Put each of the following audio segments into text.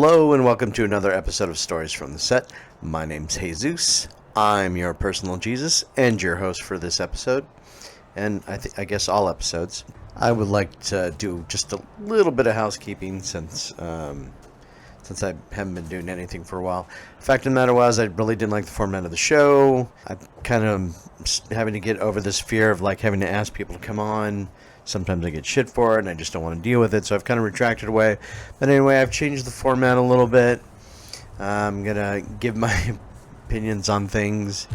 Hello and welcome to another episode of Stories from the Set. My name's Jesus. I'm your personal Jesus and your host for this episode, and I guess all episodes. I would like to do just a little bit of housekeeping since I haven't been doing anything for a while. The fact of the matter was, I really didn't like the format of the show. I'm kind of having to get over this fear of like having to ask people to come on. Sometimes I get shit for it, and I just don't want to deal with it, so I've kind of retracted away. But anyway, I've changed the format a little bit. I'm going to give my opinions on things,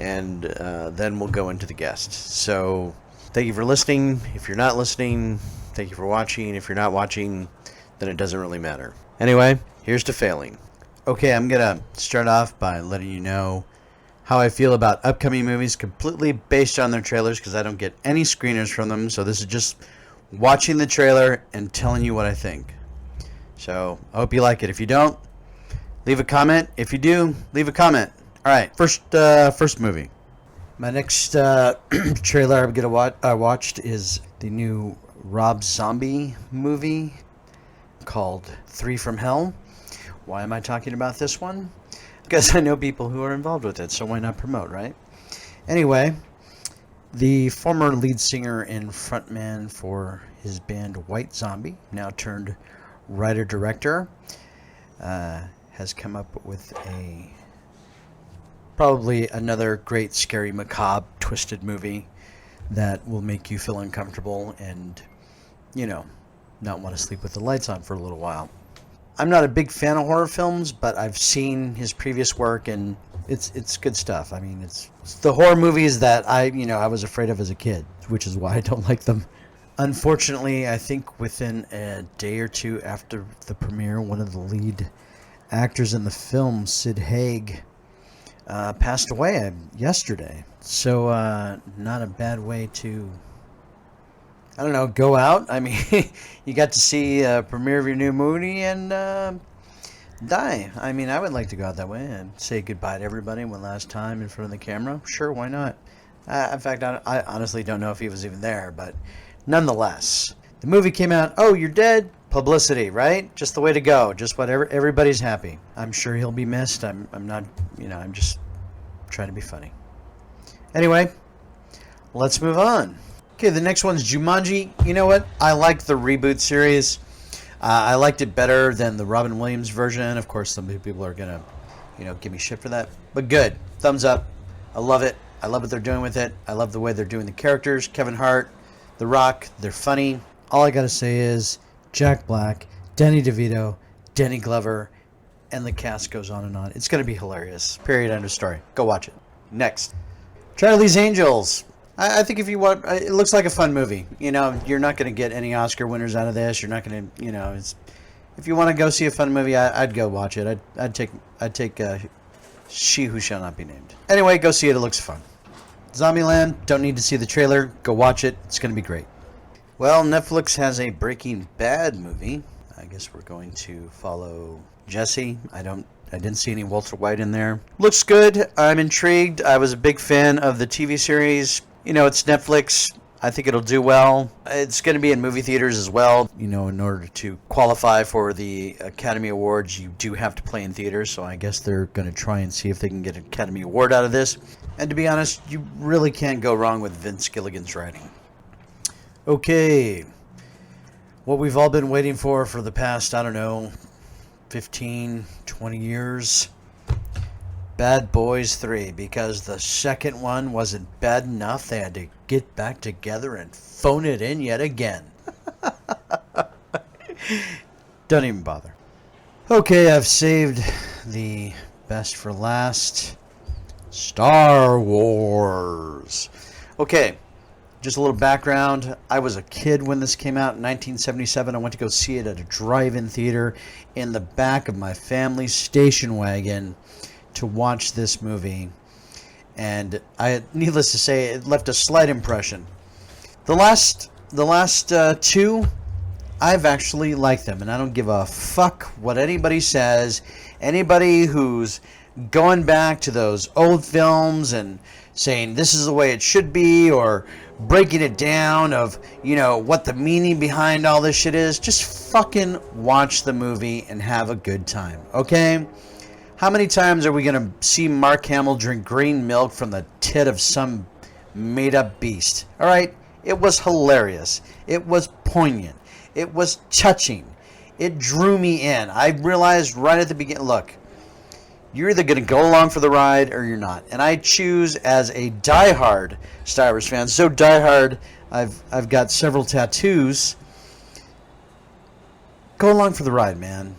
and then we'll go into the guests. So, thank you for listening. If you're not listening, thank you for watching. If you're not watching, then it doesn't really matter. Anyway, here's to failing. Okay, I'm going to start off by letting you know how I feel about upcoming movies completely based on their trailers, because I don't get any screeners from them. So this is just watching the trailer and telling you what I think. So I hope you like it. If you don't, leave a comment. If you do, leave a comment. All right, first movie. My next trailer I watched is the new Rob Zombie movie called 3 from Hell. Why am I talking about this one? Because I know people who are involved with it, so why not promote, right? Anyway, the former lead singer and frontman for his band White Zombie, now turned writer-director, has come up with probably another great, scary, macabre, twisted movie that will make you feel uncomfortable and, not want to sleep with the lights on for a little while. I'm not a big fan of horror films, but I've seen his previous work, and it's good stuff. I mean, it's the horror movies that I was afraid of as a kid, which is why I don't like them. Unfortunately, I think within a day or two after the premiere, one of the lead actors in the film, Sid Haig, passed away yesterday. So, not a bad way to, go out. I mean, you got to see a premiere of your new movie and die. I mean, I would like to go out that way and say goodbye to everybody one last time in front of the camera. Sure, why not? In fact, I honestly don't know if he was even there, but nonetheless, the movie came out. Oh, you're dead? Publicity, right? Just the way to go. Just whatever. Everybody's happy. I'm sure he'll be missed. I'm not, I'm just trying to be funny. Anyway, let's move on. Okay, the next one's Jumanji. You know what? I like the reboot series. I liked it better than the Robin Williams version. Of course, some people are going to, give me shit for that. But good. Thumbs up. I love it. I love what they're doing with it. I love the way they're doing the characters. Kevin Hart, The Rock, they're funny. All I got to say is Jack Black, Danny DeVito, Danny Glover, and the cast goes on and on. It's going to be hilarious. Period. End of story. Go watch it. Next. Charlie's Angels. I think if you want, it looks like a fun movie. You're not going to get any Oscar winners out of this. You're not going to, if you want to go see a fun movie, I'd go watch it. I'd take She Who Shall Not Be Named. Anyway, go see it. It looks fun. Zombieland, don't need to see the trailer. Go watch it. It's going to be great. Well, Netflix has a Breaking Bad movie. I guess we're going to follow Jesse. I didn't see any Walter White in there. Looks good. I'm intrigued. I was a big fan of the TV series. It's Netflix. I think it'll do well. It's going to be in movie theaters as well. In order to qualify for the Academy Awards, you do have to play in theaters. So I guess they're going to try and see if they can get an Academy Award out of this. And to be honest, you really can't go wrong with Vince Gilligan's writing. Okay. What we've all been waiting for the past, 15, 20 years. Bad Boys 3, because the second one wasn't bad enough. They had to get back together and phone it in yet again. Don't even bother. Okay, I've saved the best for last. Star Wars. Okay, just a little background. I was a kid when this came out in 1977. I went to go see it at a drive-in theater in the back of my family's station wagon to watch this movie, and needless to say, it left a slight impression. The last two, I've actually liked them, and I don't give a fuck what anybody says. Anybody who's going back to those old films and saying this is the way it should be, or breaking it down of, what the meaning behind all this shit is. Just fucking watch the movie and have a good time, okay? How many times are we going to see Mark Hamill drink green milk from the tit of some made-up beast? All right? It was hilarious. It was poignant. It was touching. It drew me in. I realized right at the beginning, look, you're either going to go along for the ride or you're not. And I choose, as a diehard Star Wars fan, so diehard, I've got several tattoos. Go along for the ride, man.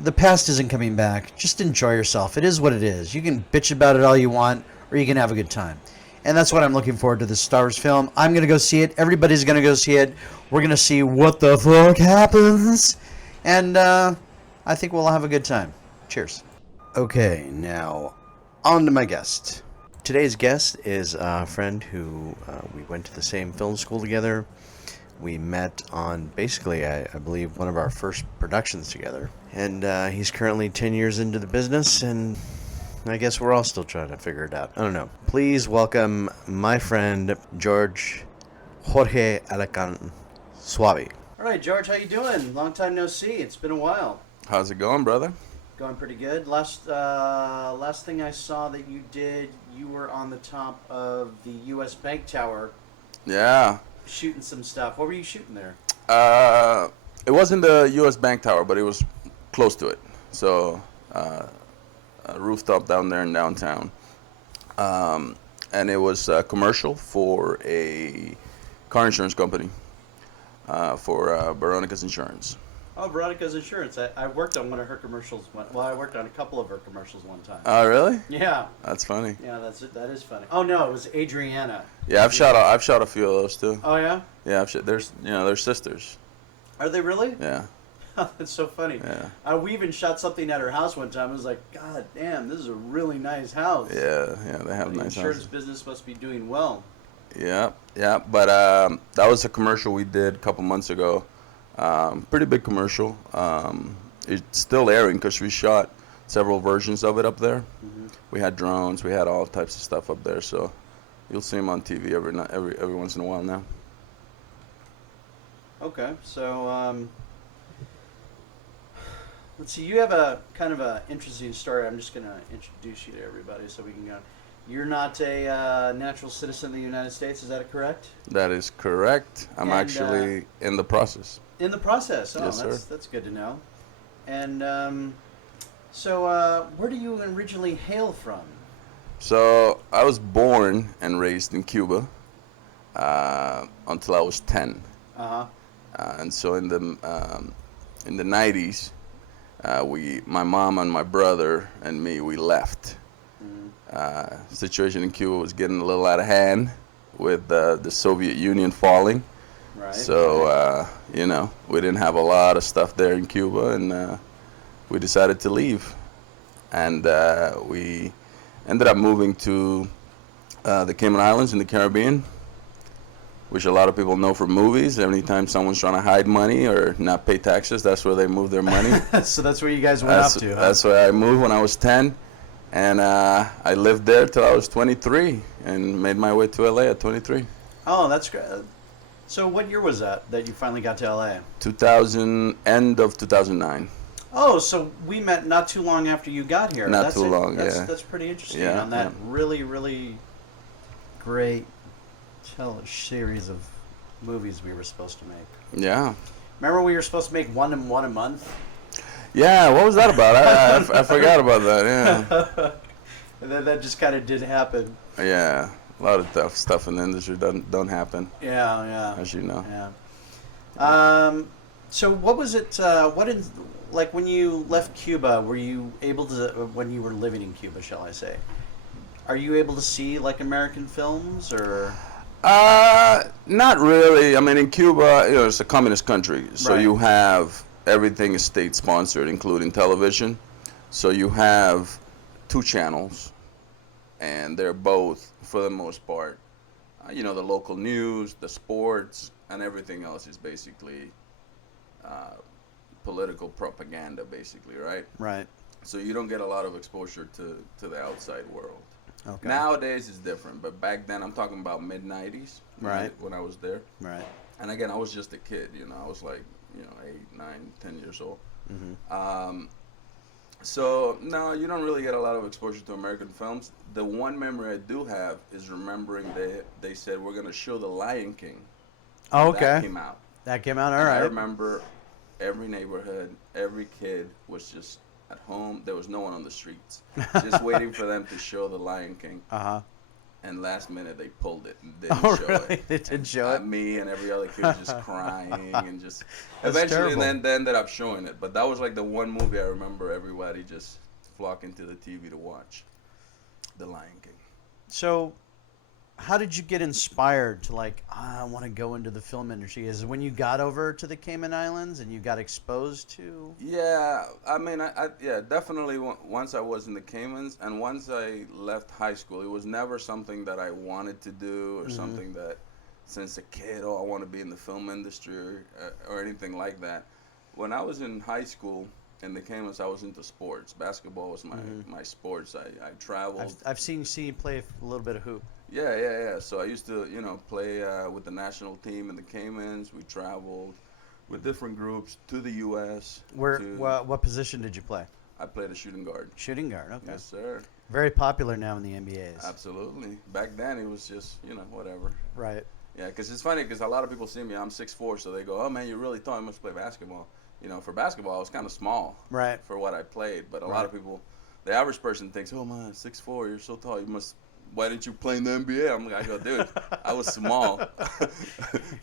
The past isn't coming back. Just enjoy yourself. It is what it is. You can bitch about it all you want, or you can have a good time. And that's what I'm looking forward to, this Star Wars film. I'm going to go see it. Everybody's going to go see it. We're going to see what the fuck happens. And I think we'll have a good time. Cheers. Okay, now on to my guest. Today's guest is a friend who we went to the same film school together. We met on basically, I believe, one of our first productions together. And he's currently 10 years into the business, and I guess we're all still trying to figure it out. I don't know. Please welcome my friend, Jorge Alarcon-Swaby. All right, George, how you doing? Long time no see. It's been a while. How's it going, brother? Going pretty good. Last thing I saw that you did, you were on the top of the U.S. Bank Tower. Yeah. Shooting some stuff. What were you shooting there? It wasn't the U.S. Bank Tower, but it was close to it. So, a rooftop down there in downtown. And it was a commercial for a car insurance company, for Veronica's Insurance. Oh, Veronica's Insurance. I worked on one of her commercials. I worked on a couple of her commercials one time. Oh, really? Yeah. That's funny. Yeah, that is funny. Oh no, it was Adriana. Yeah, I've shot a few of those too. Oh yeah. Yeah, they're sisters. Are they really? Yeah. That's so funny. Yeah. We even shot something at her house one time. I was like, God damn, this is a really nice house. Yeah, they have the nice insurance houses. business must be doing well. Yeah, but that was a commercial we did a couple months ago. Pretty big commercial. It's still airing because we shot several versions of it up there. Mm-hmm. We had drones, we had all types of stuff up there. So you'll see them on TV every once in a while now. Okay, so let's see. You have a kind of a interesting story. I'm just gonna introduce you to everybody so we can go. You're not a natural citizen of the United States. Is that correct? That is correct. I'm actually in the process. In the process. Oh, yes, that's good to know. And so, where do you originally hail from? So I was born and raised in Cuba until I was 10. Uh-huh. And so in the 90s, my mom and my brother and me, we left. Situation in Cuba was getting a little out of hand with the Soviet Union falling. Right. So, we didn't have a lot of stuff there in Cuba, and we decided to leave. And we ended up moving to the Cayman Islands in the Caribbean, which a lot of people know from movies. Anytime someone's trying to hide money or not pay taxes, that's where they move their money. So that's where you guys went up to, huh? That's where I moved when I was 10. And I lived there till I was 23 and made my way to LA at 23. Oh, that's great. So what year was that you finally got to LA? End of 2009. Oh, so we met not too long after you got here. Not too long, yeah. That's pretty interesting. Yeah, on that really, really great series of movies we were supposed to make. Yeah. Remember we were supposed to make one a month? Yeah, what was that about? I forgot about that, yeah. And then that just kind of did happen. Yeah, a lot of tough stuff in the industry don't happen. Yeah. As you know. Yeah. So what was it, like when you left Cuba, were you able to, when you were living in Cuba, shall I say, are you able to see like American films or? Not really. I mean, in Cuba, it's a communist country, so Right. you have everything is state sponsored, including television. So you have 2 channels, and they're both, for the most part, the local news, the sports, and everything else is basically political propaganda, basically, right? Right. so you don't get a lot of exposure to the outside world. Okay. Nowadays it's different, but back then I'm talking about mid '90s, Right. when I was there. Right. And again, I was just a kid, I was like 8, 9, 10 years old. Mm-hmm. So no, you don't really get a lot of exposure to American films. The one memory I do have is remembering they said we're gonna show The Lion King. Oh, When that okay. came out. That came out. All And I right. remember every neighborhood, every kid was just at home. There was no one on the streets, just waiting for them to show The Lion King. Uh huh. And last minute they pulled it and didn't Oh, show really? it. They didn't And, show it? Me and every other kid was just crying and just. That's Eventually, terrible. then they ended up showing it. But that was like the one movie I remember everybody just flocking to the TV to watch, The Lion King. So, how did you get inspired to I want to go into the film industry? Is it when you got over to the Cayman Islands and you got exposed to? Yeah, I mean, yeah, definitely. Once I was in the Caymans, and once I left high school, it was never something that I wanted to do, or something that, since a kid, I want to be in the film industry, or anything like that. When I was in high school in the Caymans, I was into sports. Basketball was my sports. I traveled. I've seen you play a little bit of hoop. Yeah. So I used to, play with the national team in the Caymans. We traveled with different groups to the U.S. What position did you play? I played a shooting guard. Shooting guard. Okay. Yes, sir. Very popular now in the NBAs. Absolutely. Back then, it was just, whatever. Right. Yeah, because it's funny because a lot of people see me. I'm 6'4", so they go, "Oh man, you're really tall. You must play basketball." For basketball, I was kind of small. Right. For what I played, but a lot of people, the average person thinks, "Oh man, 6'4", you're so tall. You must. Why didn't you play in the NBA?" I go, dude, I was small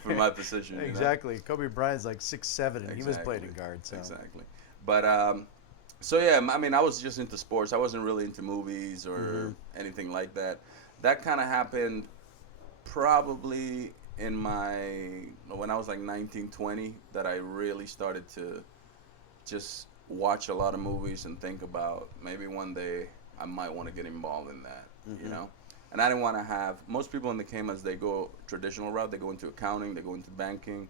for my position. Exactly. Kobe Bryant's like 6'7", and he was Exactly. playing guard. So. Exactly. But so yeah, I mean, I was just into sports. I wasn't really into movies or anything like that. That kind of happened probably in when I was like 19, 20, that I really started to just watch a lot of movies and think about maybe one day I might want to get involved in that, And I didn't want to have, most people in the Caymans, they go traditional route. They go into accounting, they go into banking.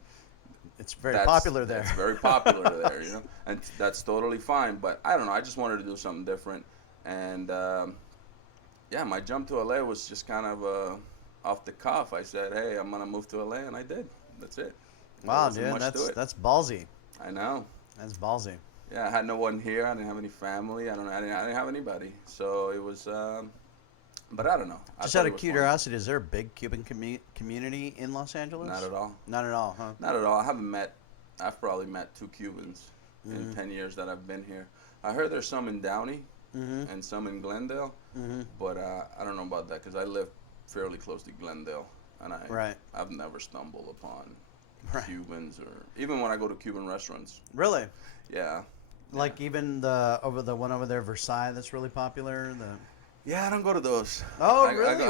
It's very popular there. It's very popular there, and that's totally fine. But I don't know. I just wanted to do something different, and yeah, my jump to LA was just kind of off the cuff. I said, "Hey, I'm gonna move to LA," and I did. That's it. Wow, There dude, wasn't much to it. that's ballsy. I know. That's ballsy. Yeah, I had no one here. I didn't have any family. I didn't have anybody. So it was. But I don't know. Just out of curiosity, is there a big Cuban community in Los Angeles? Not at all. Not at all, huh? Not at all. I've probably met 2 Cubans in 10 years that I've been here. I heard there's some in Downey and some in Glendale, but I don't know about that because I live fairly close to Glendale, and I've never stumbled upon Cubans, or even when I go to Cuban restaurants. Really? Yeah. Like even the one over there, Versailles, that's really popular. Yeah, I don't go to those. Oh, really?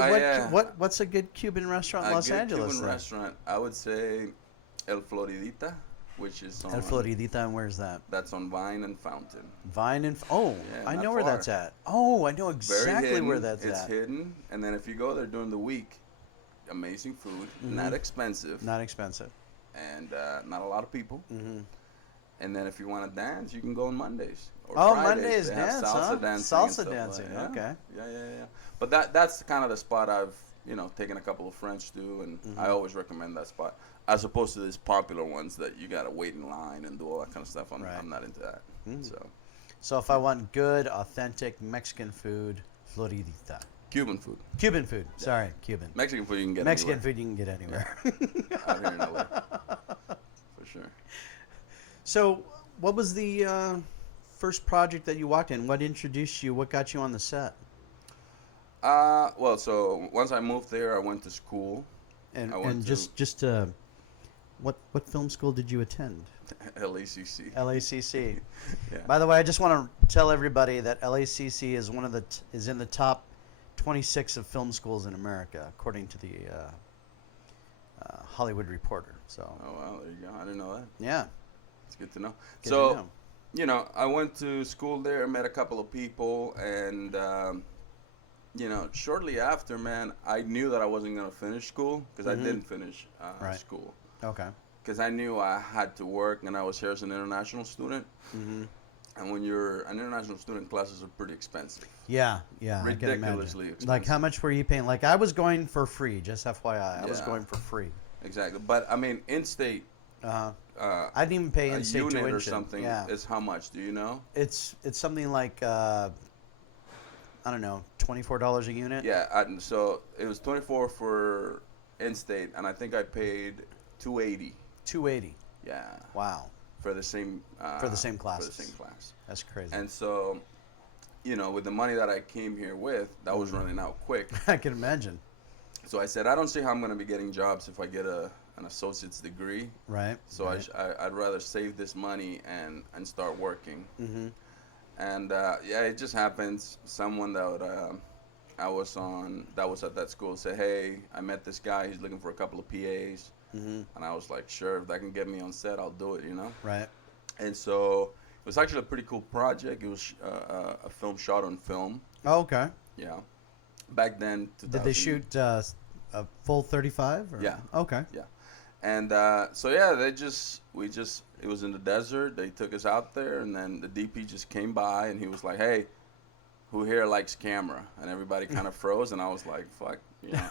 What's a good Cuban restaurant in Los Angeles? Cuban restaurant, I would say El Floridita, which is on... El Floridita, and where's that? That's on Vine and Fountain. Vine and... Oh, yeah, I know far. where that's at. Oh, I know exactly where that's It's at. hidden, and then if you go there during the week, amazing food, not expensive. Not expensive. And not a lot of people. And then if you want to dance, you can go on Mondays. Or Fridays. Mondays They have dance, salsa dancing. Salsa dancing, okay. Yeah. But that's kind of the spot I've, taken a couple of friends to, and I always recommend that spot. As opposed to these popular ones that you got to wait in line and do all that kind of stuff. I'm not into that. So if I want good, authentic Mexican food, Floridita. Cuban food. Cuban food. Sorry, Cuban. Mexican food you can get Mexican anywhere. food you can get anywhere. Out here in LA. For sure. So what was the first project that you walked in? What introduced you? What got you on the set? Well, so once I moved there, I went to school. What film school did you attend? LACC. LACC. Yeah. By the way, I just want to tell everybody that LACC is is in the top 26 of film schools in America, according to the Hollywood Reporter. So. Oh wow, there you go. I didn't know that. Yeah. It's good to know. Good to know. I went to school there, met a couple of people, and shortly after, man, I knew that I wasn't gonna finish school because I didn't finish school. Okay. Because I knew I had to work, and I was here as an international student. And when you're an international student, classes are pretty expensive. Yeah, yeah, I can Ridiculously imagine. expensive. Like, how much were you paying? Like, I was going for free, just FYI. I was Yeah. going for free. Exactly. But I mean, in-state, Uh-huh. I uh, didn't even pay a in-state unit tuition. or something Yeah. is how much? Do you know? It's something like, I don't know, $24 a unit? Yeah. So it was 24 for in-state, and I think I paid 280. 280. Yeah. Wow. For the same. For the same classes. For the same class. That's crazy. And so, with the money that I came here with, that was running out quick. I can imagine. So I said, I don't see how I'm going to be getting jobs if I get an associate's degree. Right. So right. I'd rather save this money and start working. Mm-hmm. And yeah, it just happens. Someone that I was that was at that school said, hey, I met this guy. He's looking for a couple of PAs. Mm-hmm. And I was like, sure, if that can get me on set, I'll do it, Right. And so it was actually a pretty cool project. It was a film shot on film. Oh, okay. Yeah. Back then, 2000, Did they shoot a full 35? Or? Yeah. Okay. Yeah. And so yeah, it was in the desert. They took us out there, and then the DP just came by, and he was like, "Hey, who here likes camera?" And everybody kind of froze, and I was like, "Fuck,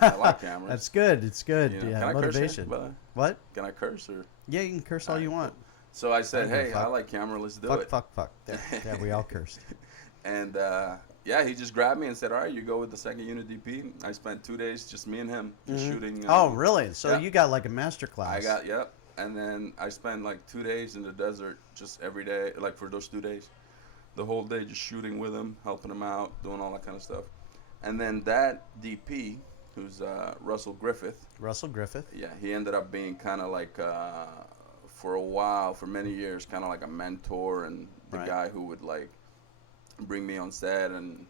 I like cameras." That's good. It's good. Yeah. Yeah, Can I motivation. curse here? What? Can I curse or? Yeah, you can curse all you want. So I said, I don't give a "Hey, fuck. I like camera. Let's do Fuck, it." fuck. Yeah, we all cursed. And yeah, he just grabbed me and said, "All right, you go with the second unit DP." I spent 2 days, just me and him, just shooting. Oh, really? So yeah. you got like a master class. Yep. And then I spent like 2 days in the desert, just every day, like for those 2 days, the whole day just shooting with him, helping him out, doing all that kind of stuff. And then that DP, who's Russell Griffith. Russell Griffith. Yeah, he ended up being kind of like, for a while, for many years, kind of like a mentor and the Right. guy who would like bring me on set and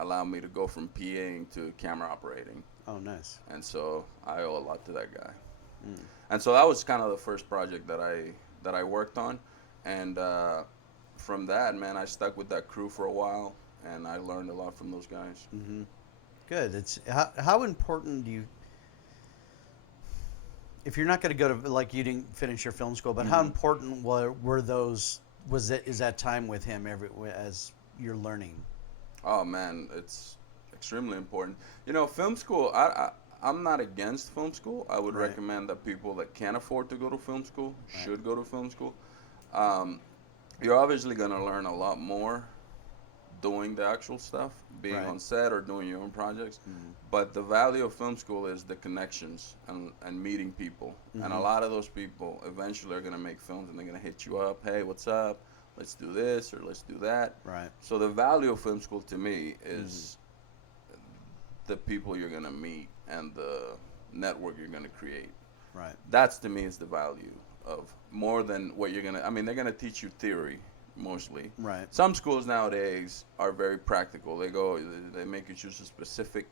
allow me to go from PAing to camera operating. Oh, nice. And so I owe a lot to that guy. Mm. And so that was kind of the first project that I worked on, and from that, man, I stuck with that crew for a while, and I learned a lot from those guys. Mm-hmm. Good. It's how important do you? If you're not going to go to, like, you didn't finish your film school, but how important were those? Is that time with him as you're learning? Oh man, it's extremely important. Film school. I'm not against film school. I would Right. recommend that people that can't afford to go to film school Right. should go to film school. You're obviously going to learn a lot more doing the actual stuff, being Right. on set or doing your own projects. Mhm. But the value of film school is the connections and meeting people. And a lot of those people eventually are going to make films, and they're going to hit you up. Hey, what's up? Let's do this or let's do that. Right. So the value of film school to me is the people you're going to meet and the network you're going to create. Right. That's to me is the value of more than what you're going to, I mean, they're going to teach you theory mostly. Right. Some schools nowadays are very practical. They make you choose a specific,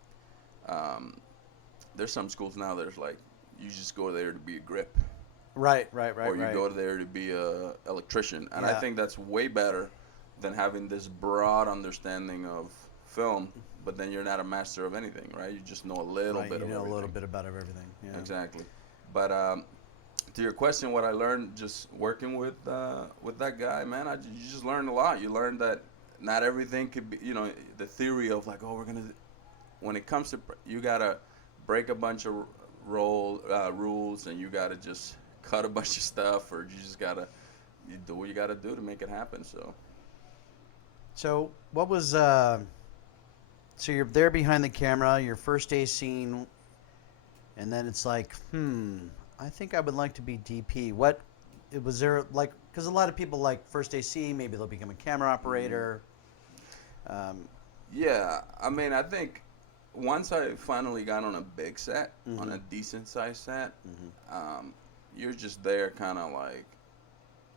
there's some schools now that are like, you just go there to be a grip. Right. Or you go there to be a electrician. And I Yeah. think that's way better than having this broad understanding of film, but then you're not a master of anything, right? You just know a little bit of You know everything. a little bit about everything. Yeah. Exactly. But to your question, what I learned just working with that guy, man, you just learned a lot. You learned that not everything could be, the theory of like, when it comes to, you gotta break a bunch of rules, and you gotta just cut a bunch of stuff, or you do what you gotta do to make it happen. So what was so you're there behind the camera, your first day scene, and then it's like, I think I would like to be DP. What was there like? Because a lot of people like first day scene, maybe they'll become a camera operator. Yeah, I mean, I think once I finally got on a big set, on a decent sized set, you're just there kind of like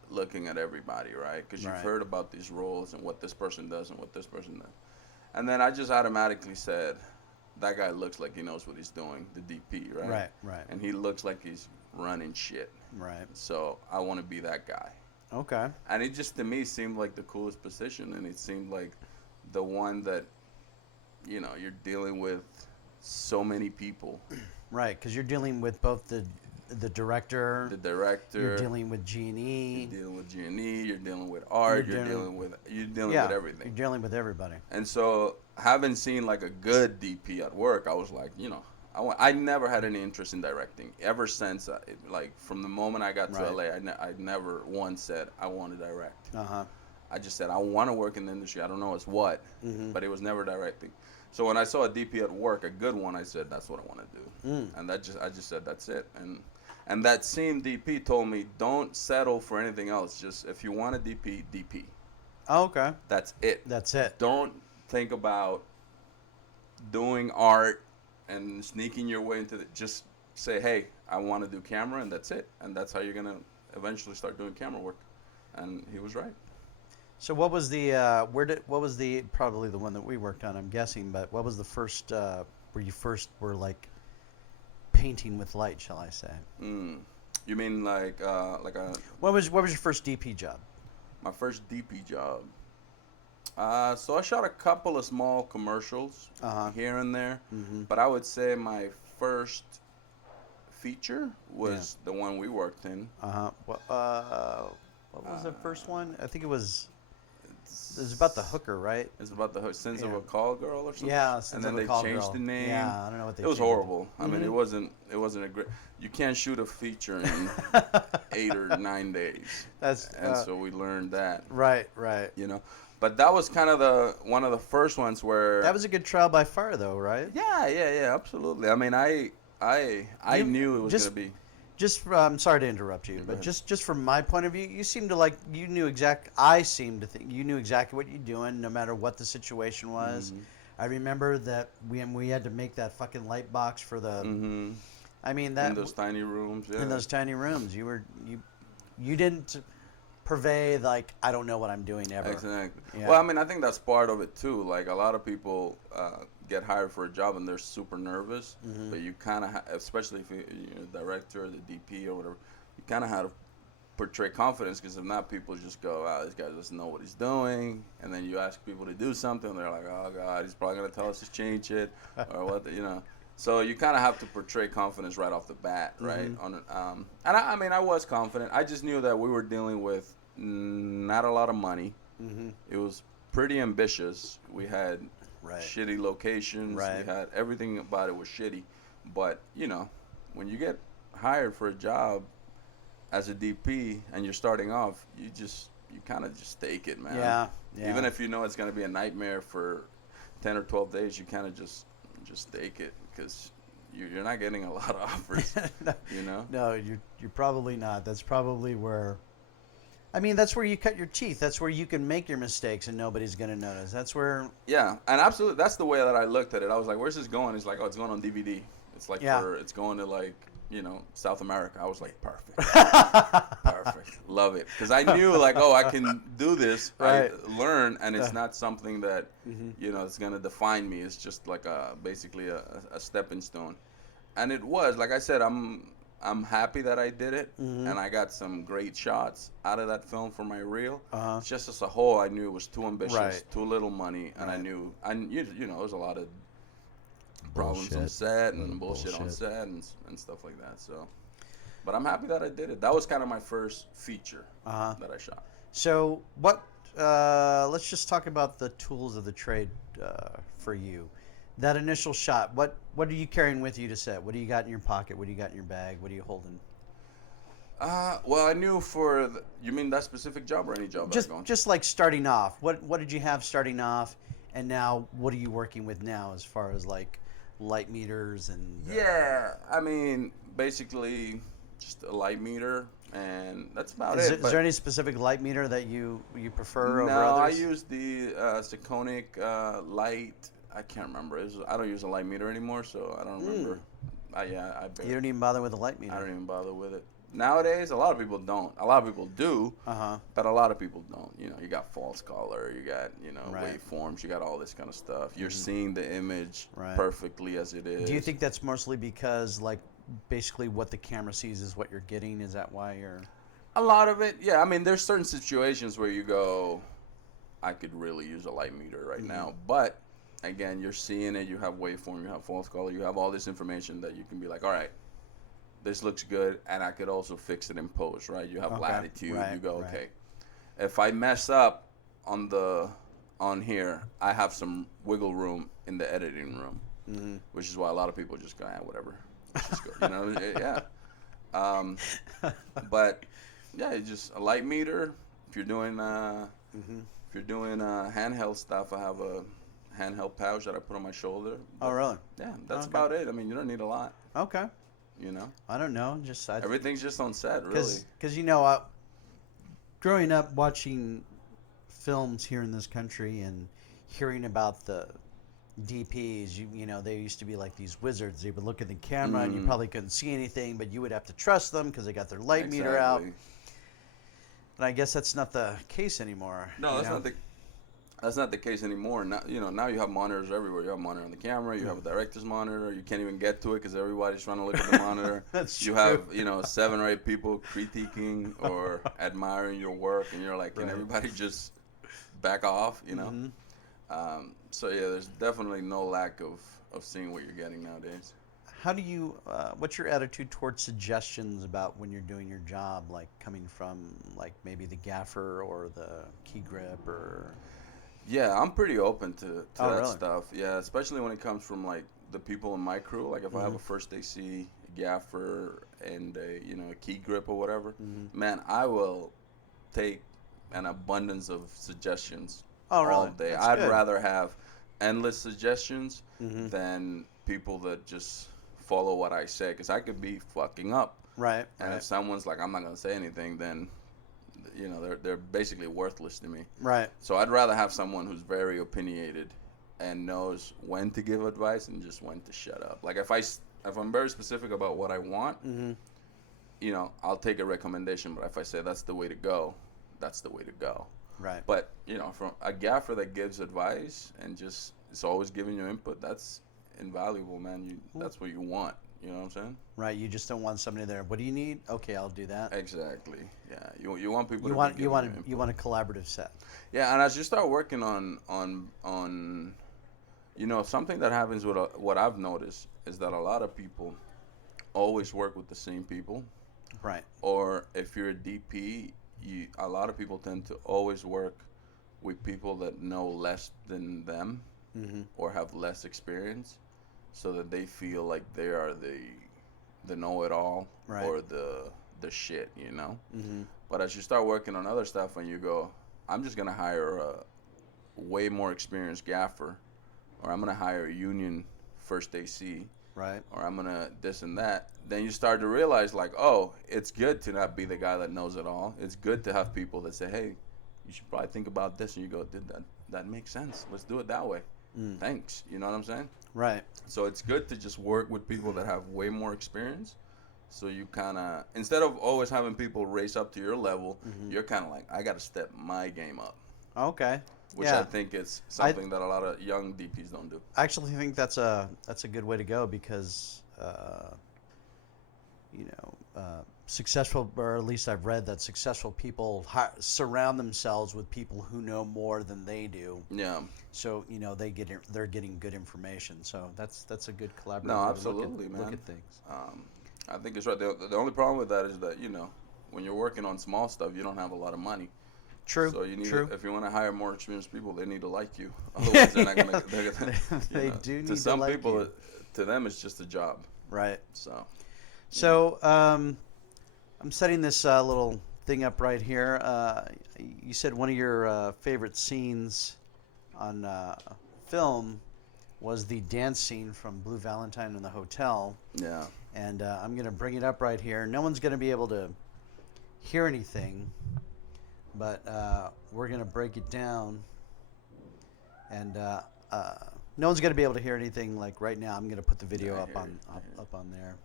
looking at everybody, right? Because you've Right. heard about these roles and what this person does and what this person does. And then I just automatically said, that guy looks like he knows what he's doing, the DP, right? Right. And he looks like he's running shit. Right. So I want to be that guy. Okay. And it just, to me, seemed like the coolest position. And it seemed like the one that, you're dealing with so many people. Right, because you're dealing with both the director. the director. You're dealing with G&E. You're dealing with G&E. You're dealing with art. You're dealing with everything. You're dealing with everybody. And so, having seen like a good DP at work, I was like, you know, I never had any interest in directing ever since, like from the moment I got to LA. I never once said I want to direct. I just said I want to work in the industry. I don't know as what, but it was never directing. So when I saw a DP at work, a good one, I said that's what I want to do, and I just said that's it. And that same DP told me, don't settle for anything else. Just if you want a DP, DP. Oh, okay. That's it. That's it. Don't think about doing art and sneaking your way into it. Just say, hey, I want to do camera, and that's it. And that's how you're going to eventually start doing camera work. And he was right. So what was the probably the one that we worked on, I'm guessing, but what was the first where you first were like painting with light, shall I say? You mean like a What was your first DP job? my first DP job? So I shot a couple of small commercials here and there, but I would say my first feature was the one we worked in. What was the first one? I think it was about the hooker, right? It's about the Sins of a Call Girl or something. Yeah, and then they changed the name. Yeah, I don't know what they. It was changed. horrible. I mean, it wasn't a great. You can't shoot a feature in 8 or 9 days. So we learned that. Right. You know, but that was kind of one of the first ones where. That was a good trial by fire, though, right? Yeah, absolutely. I mean, I knew it was going to be. I'm sorry to interrupt you, but just from my point of view, you seem to like you knew I seem to think you knew exactly what you're doing, no matter what the situation was. I remember that we had to make that fucking light box for the. I mean that in those tiny rooms. Yeah. In those tiny rooms, you didn't purvey like I don't know what I'm doing ever. Exactly. Yeah. Well, I mean, I think that's part of it too. Like a lot of people get hired for a job and they're super nervous, but you kind of, especially if you're a director or the DP or whatever, you kind of have to portray confidence, because if not, people just go, "Wow, this guy doesn't know what he's doing," and then you ask people to do something, and they're like, "Oh God, he's probably gonna tell us to change it," or what, you know. So you kind of have to portray confidence right off the bat, right? And I mean, I was confident. I just knew that we were dealing with not a lot of money. It was pretty ambitious. We had shitty locations. We had everything about it was shitty. But you know, when you get hired for a job as a DP and you're starting off, you kind of just take it, man. Yeah. Even if you know it's gonna be a nightmare for 10 or 12 days, you kind of just take it, because you're not getting a lot of offers. You know. No, you're probably not. That's probably where. I mean, that's where you cut your teeth. That's where you can make your mistakes and nobody's going to notice. That's where... Yeah, and absolutely, that's the way that I looked at it. I was like, where's this going? He's like, oh, it's going on DVD. It's like, it's going to like, you know, South America. I was like, perfect. Perfect. Love it. Because I knew like, oh, I can do this. I learn, and it's not something that, you know, it's going to define me. It's just like basically a stepping stone. And it was, like I said, I'm happy that I did it, and I got some great shots out of that film for my reel. Just as a whole, I knew it was too ambitious, too little money, and I knew, you know, there was a lot of problems on set and bullshit on set and stuff like that. So, but I'm happy that I did it. That was kind of my first feature that I shot. So what? Let's just talk about the tools of the trade for you. That initial shot, what are you carrying with you to set? What do you got in your pocket? What do you got in your bag? What are you holding? Well, I knew you mean that specific job or any job? Just like starting off. What did you have starting off, and now what are you working with now as far as like light meters and? Yeah, I mean basically just a light meter, and that's about it. Is there any specific light meter that you prefer over others? others? No, I use the Sekonic light. I can't remember. I don't use a light meter anymore, so I don't remember. You don't even bother with a light meter. I don't even bother with it. Nowadays, a lot of people don't. A lot of people do, but a lot of people don't. You know, you got false color, you got, you know, waveforms, you got all this kind of stuff. You're seeing the image perfectly as it is. Do you think that's mostly because, like, basically what the camera sees is what you're getting? Is that why you're... A lot of it, yeah. I mean, there's certain situations where you go, I could really use a light meter right now, but... Again, you're seeing it, you have waveform, you have false color, you have all this information that you can be like, all right, this looks good, and I could also fix it in post, right? You have Okay. latitude. Right, You go, right. okay. If I mess up on here, I have some wiggle room in the editing room, which is why a lot of people just go, whatever. Let's just go. Yeah. Um, but yeah, it's just a light meter. If you're doing handheld stuff, I have a handheld pouch that I put on my shoulder. Oh, But really? yeah, that's Okay. about it. I mean, you don't need a lot. Okay. You know, I don't know. Just everything's just on set, really. because growing up watching films here in this country and hearing about the DPs, they used to be like these wizards. They would look at the camera and you probably couldn't see anything, but you would have to trust them because they got their light meter out. Exactly. And I guess that's not the case anymore. No, that's not the case anymore. Now now you have monitors everywhere. You have a monitor on the camera. You have a director's monitor. You can't even get to it because everybody's trying to look at the monitor. That's you true. have 7 or 8 people critiquing or admiring your work, and you're like, can Right. everybody just back off? So yeah, there's definitely no lack of seeing what you're getting nowadays. How do you? What's your attitude towards suggestions about when you're doing your job, like coming from like maybe the gaffer or the key grip or? Yeah, I'm pretty open to Oh, that really? stuff. Yeah, especially when it comes from like the people in my crew. Like if I have a first AC, a gaffer, and a key grip or whatever, man, I will take an abundance of suggestions Oh, all really? day. That's I'd good. rather have endless suggestions than people that just follow what I say, because I could be fucking up. Right. And Right. if someone's like, I'm not gonna say anything, then they're basically worthless to me. Right. So I'd rather have someone who's very opinionated and knows when to give advice and just when to shut up. Like if I'm very specific about what I want, I'll take a recommendation. But if I say that's the way to go, that's the way to go. Right. But from a gaffer that gives advice and just is always giving you input, that's invaluable, man. That's what you want. You know what I'm saying? Right. You just don't want somebody there. What do you need? Okay, I'll do that. Exactly. Yeah. You want people You to want be you giving want input. you want a collaborative set. Yeah, and as you start working on something that happens with what I've noticed is that a lot of people always work with the same people. Right. Or if you're a DP, a lot of people tend to always work with people that know less than them or have less experience, so that they feel like they are the know-it-all Right. or the shit. But as you start working on other stuff and you go, I'm just gonna hire a way more experienced gaffer, or I'm gonna hire a union first AC, Right. or I'm gonna this and that, then you start to realize like, oh, it's good to not be the guy that knows it all. It's good to have people that say, hey, you should probably think about this, and you go, did that makes sense? Let's do it that way. Thanks. You know what I'm saying? Right. So it's good to just work with people that have way more experience. So you kind of, instead of always having people race up to your level, you're kind of like, I got to step my game up, Okay. which Yeah. I think is something that a lot of young DPs don't do. I actually think that's a good way to go because successful, or at least I've read that successful people surround themselves with people who know more than they do. Yeah. So they're getting good information. So that's a good collaborative No, way to absolutely, look man. at things. I think it's right. The only problem with that is that when you're working on small stuff, you don't have a lot True. So you need True. if you want to hire more experienced people, they need to like you. Otherwise, they're not gonna. They do need to some like people, you. to them, it's just a job. Right. So. So I'm setting this little thing up right here. You said one of your favorite scenes on film was the dance scene from Blue Valentine in the hotel. Yeah. And I'm going to bring it up right here. No one's going to be able to hear anything, but we're going to break it down. And no one's going to be able to hear anything like right now. I'm going to put the video Yeah, I up hear on it. I hear it. up on there.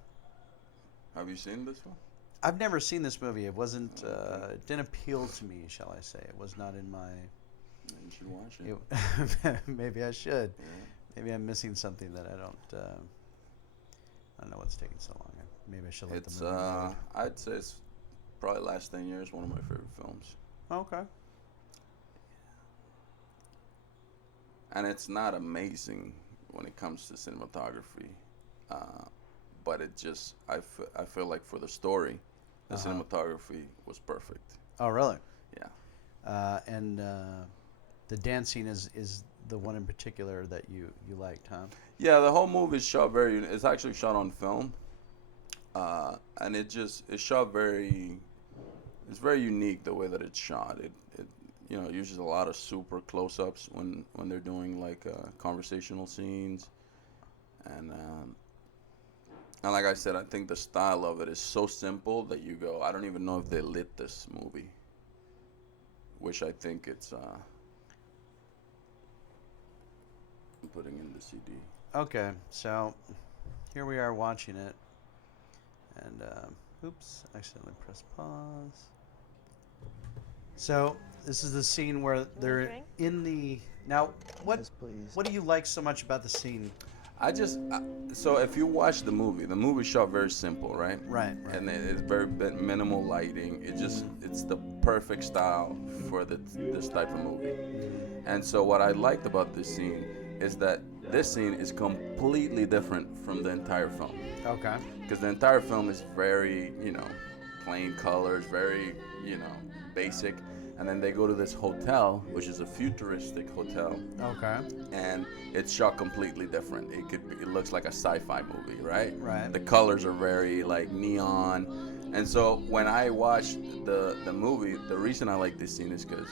Have you seen this one? I've never seen this movie. It wasn't. It didn't appeal to me, shall I say? It was not in my. You should watch it. Maybe I should. Yeah. Maybe I'm missing something that I don't know what's taking so long. Maybe I should let It's the movie load. I'd say it's probably last 10 years one of my favorite films. Okay. And it's not amazing when it comes to cinematography, but it just I feel like for the story, the cinematography was perfect. Oh, really? Yeah. And the dancing is the one in particular that you liked, huh? Yeah, the whole movie is shot very. It's actually shot on film, and it's shot very. It's very unique the way that it's shot. It uses a lot of super close-ups when they're doing like conversational scenes, and like I said, I think the style of it is so simple that you go, I don't even know if they lit this movie, which I think it's. I'm putting in the CD. Okay, so here we are watching it, and oops, accidentally pressed pause. So this is the scene where they're in the now. Yes, please. What do you like so much about the scene? So if you watch the movie shot very simple, right? Right. And it's very minimal lighting. It's the perfect style for this type of movie. And so what I liked about this scene is that this scene is completely different from the entire film. Okay. Because the entire film is very, plain colors, very, basic. And then they go to this hotel, which is a futuristic hotel, Okay. and it's shot completely different. It looks like a sci-fi movie, right? Right. The colors are very like neon, and so when I watched the movie, the reason I like this scene is because,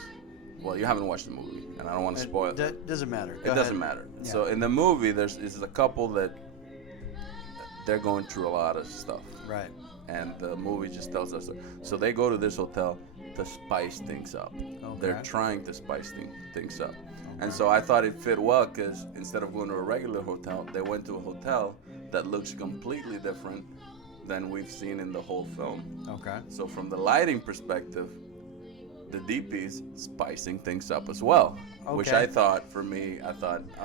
well, you haven't watched the movie, and I don't want to spoil it. That doesn't matter. It doesn't matter. Yeah. So in the movie, this is a couple that they're going through a lot of stuff, Right. and the movie just tells us. So they go to this hotel to spice things up. Okay. They're trying to spice things up. And so I thought it fit well because instead of going to a regular hotel, they went to a hotel that looks completely different than we've seen in the whole film. Okay. So from the lighting perspective, the DP's spicing things up as well, which Okay. I thought, oh,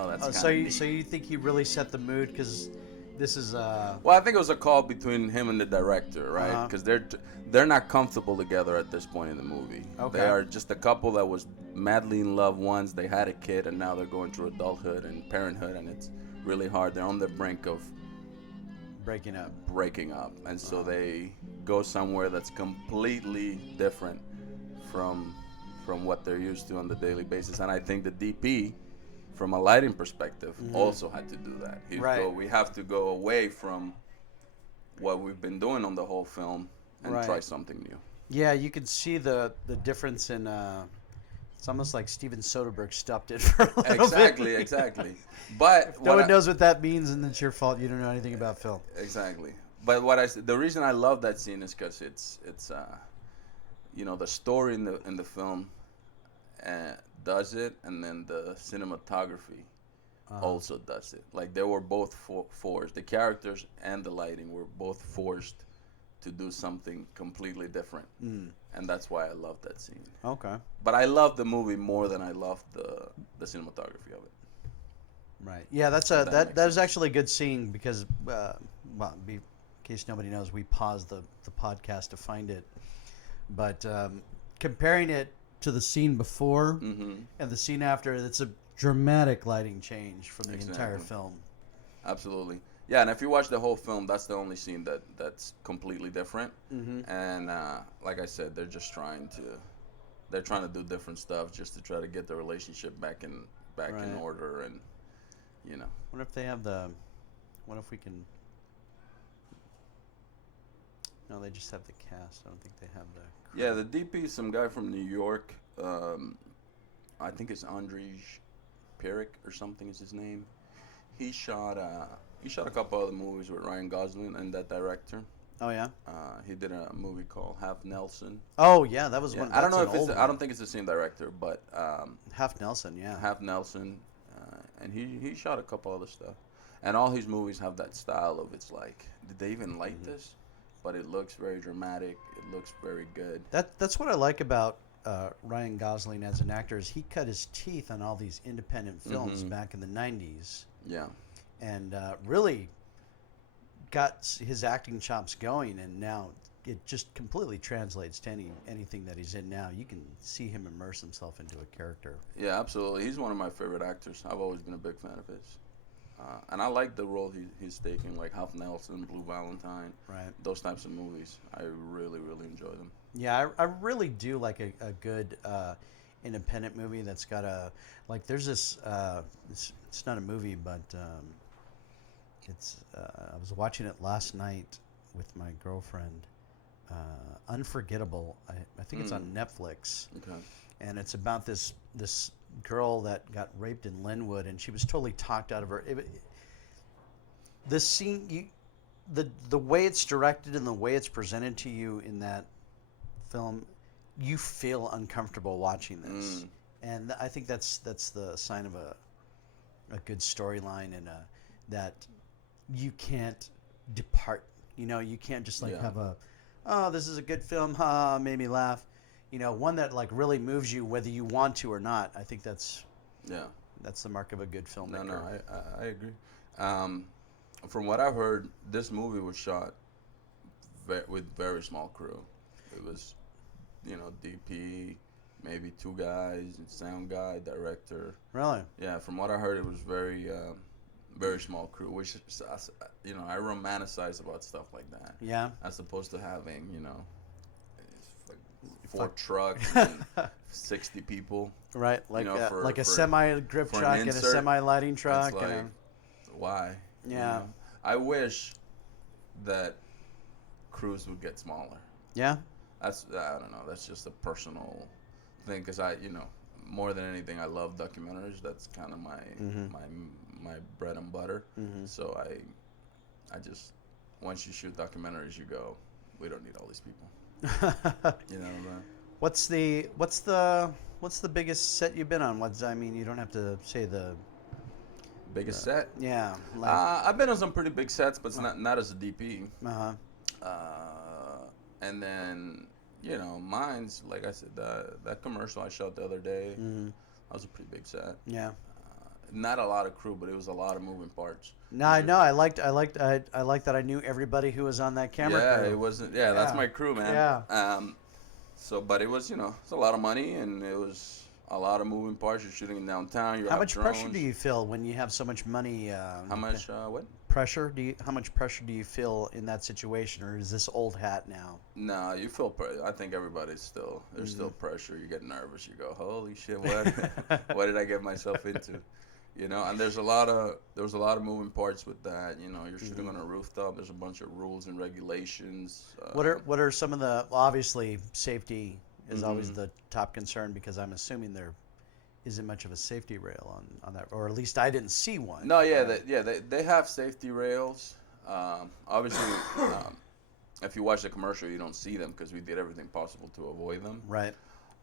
that's kind So of you neat. so you think he really set the mood because this is Well, I think it was a call between him and the director, right? Uh-huh. Because they're not comfortable together at this point in the movie. Okay. They are just a couple that was madly in love once. They had a kid, and now they're going through adulthood and parenthood, and it's really hard. They're on the brink of breaking up. breaking up, and so they go somewhere that's completely different from what they're used to on the daily basis. And I think the DP, from a lighting perspective, also had to do that. Right. We have to go away from what we've been doing on the whole film and Right. try something new. Yeah, you could see the difference in. It's almost like Steven Soderbergh stopped it for a little bit. Exactly. But No one knows what that means, and it's your fault. You don't know anything about film. Exactly. But the reason I love that scene is because it's the story in the film does it, and then the cinematography also does it. Like they were both forced. The characters and the lighting were both forced to do something completely different, and that's why I love that scene. Okay. But I love the movie more than I love the cinematography of it. Right. Yeah, that is actually a good scene because, in case nobody knows, we paused the podcast to find it. But comparing it to the scene before and the scene after, it's a dramatic lighting change from the entire film. Absolutely. Yeah, and if you watch the whole film, that's the only scene that's completely different. And like I said, they're trying to do different stuff just to try to get the relationship back in order, and What if they have what if we can? No, they just have the cast. I don't think they have the. Crew. Yeah, the DP is some guy from New York. I think it's Andrzej Pirik or something is his name. He shot a couple other movies with Ryan Gosling and that director. Oh yeah. He did a movie called Half Nelson. Oh yeah, that was Yeah, one. I don't know that's if an old I don't think it's the same director, but Half Nelson. Yeah. Half Nelson, and he shot a couple other stuff, and all his movies have that style of it's like, did they even light this? But it looks very dramatic. It looks very good. That's what I like about Ryan Gosling as an actor is he cut his teeth on all these independent films back in the '90s. Yeah. And really got his acting chops going, and now it just completely translates to anything that he's in now. You can see him immerse himself into a character. Yeah, absolutely. He's one of my favorite actors. I've always been a big fan of his. And I like the role he's taking, like Half Nelson, Blue Valentine, Right. those types of movies. I really, really enjoy them. Yeah, I really do like a good independent movie that's got a like. There's this. It's not a movie, but it's. I was watching it last night with my girlfriend. Unforgettable. I think it's on Netflix, Okay. and it's about this girl that got raped in Linwood, and she was totally talked out of her. This scene, the way it's directed and the way it's presented to you in that film, you feel uncomfortable watching this, and I think that's the sign of a good storyline and that you can't depart. You know, you can't just like Yeah. have a, oh, this is a good film, ha, made me laugh. You know, one that like really moves you whether you want to or not. I think that's Yeah. the mark of a good filmmaker. No, I agree. From what I've heard, this movie was shot with very small crew. It was, DP, maybe two guys, sound guy, director. Really? Yeah, from what I heard, it was very small crew, which I romanticize about stuff like that. Yeah. As opposed to having, it's like 4 trucks and 60 people. Right, like For a semi grip for an truck and a insert, semi lighting truck. It's like, why? Yeah. I wish that crews would get smaller. Yeah. I don't know. That's just a personal thing because more than anything, I love documentaries. That's kind of my bread and butter. So I just once you shoot documentaries, you go, we don't need all these people. Man. What's the biggest set you've been on? You don't have to say the biggest set. Yeah. I've been on some pretty big sets, but it's not as a DP. Uh-huh. And then mine's like I said, that commercial I shot the other day. That was a pretty big set. Yeah. Not a lot of crew, but it was a lot of moving parts. No, I know. I liked that I knew everybody who was on that camera crew. Yeah, it wasn't. Yeah, that's my crew, man. Yeah. But it was, it's a lot of money, and it was a lot of moving parts. You're shooting in downtown. How much pressure do you feel when you have so much money? How much? What? Pressure? How much pressure do you feel in that situation, or is this old hat now? No, you feel. I think everybody's still. There's still pressure. You get nervous. You go, holy shit, what? What did I get myself into? And there was a lot of moving parts with that. You're shooting on a rooftop. There's a bunch of rules and regulations. What are some of the obviously safety is always the top concern because I'm assuming there isn't much of a safety rail on that, or at least I didn't see one. No, they have safety rails. Obviously, if you watch the commercial, you don't see them because we did everything possible to avoid them. Right.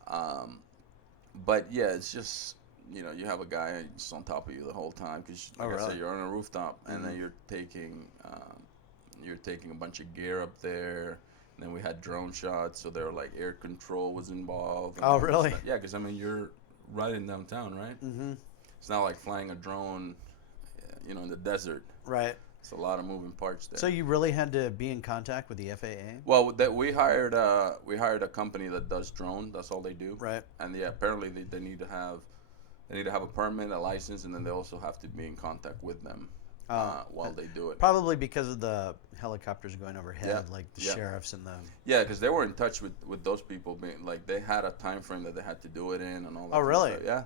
But yeah, it's just. You have a guy just on top of you the whole time because, like I said, you're on a rooftop and then you're taking a bunch of gear up there. And then we had drone shots, so there were like air control was involved. Oh, really? Yeah, because you're right in downtown, right? Mm-hmm. It's not like flying a drone, in the desert. Right. It's a lot of moving parts there. So you really had to be in contact with the FAA? Well, we hired a company that does drone. That's all they do. Right. And yeah, apparently they need to have. They need to have a permit, a license, and then they also have to be in contact with them while they do it. Probably because of the helicopters going overhead, like the sheriffs and the... Yeah, because they were in touch with those people. Being, like, they had a time frame that they had to do it in and all that. Oh, really? Yeah.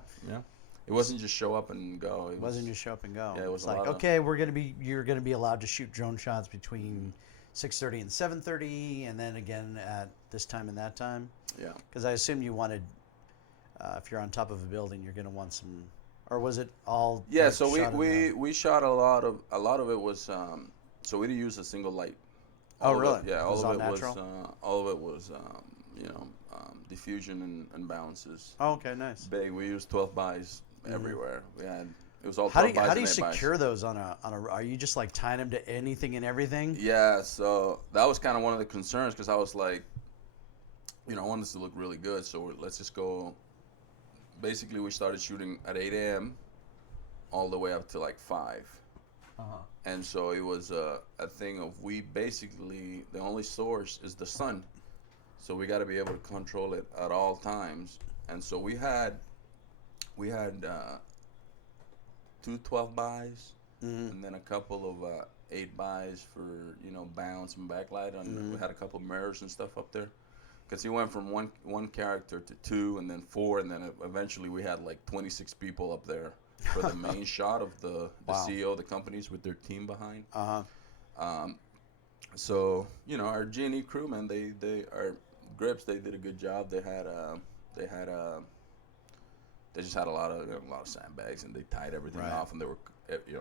It wasn't just show up and go. It wasn't just show up and go. Yeah, it was like, okay, you're going to be allowed to shoot drone shots between 6:30 and 7:30, and then again at this time and that time. Yeah. Because I assume you wanted... if you're on top of a building, you're going to want some, or was it all? Yeah, so we shot a lot of it was so we didn't use a single light. Oh, really? All of it was diffusion and bounces. Oh, okay, nice. Big. We used 12 buys everywhere. It was all. How 12 do you buys and 8 secure buys. those on a? Are you just like tying them to anything and everything? Yeah, so that was kind of one of the concerns because I was like, I want this to look really good, so let's just go. Basically, we started shooting at 8 a.m. all the way up to like 5. Uh-huh. And so it was a thing of the only source is the sun. So we got to be able to control it at all times. And so we had 2 12 buys and then a couple of 8x for bounce and backlight. And we had a couple mirrors and stuff up there. Because he went from one character to 2, and then 4, and then eventually we had like 26 people up there for the main shot of the CEO of the companies with their team behind. So our G&E crew, man, they our grips, they did a good job. They just had a lot of sandbags, and they tied everything off, and they were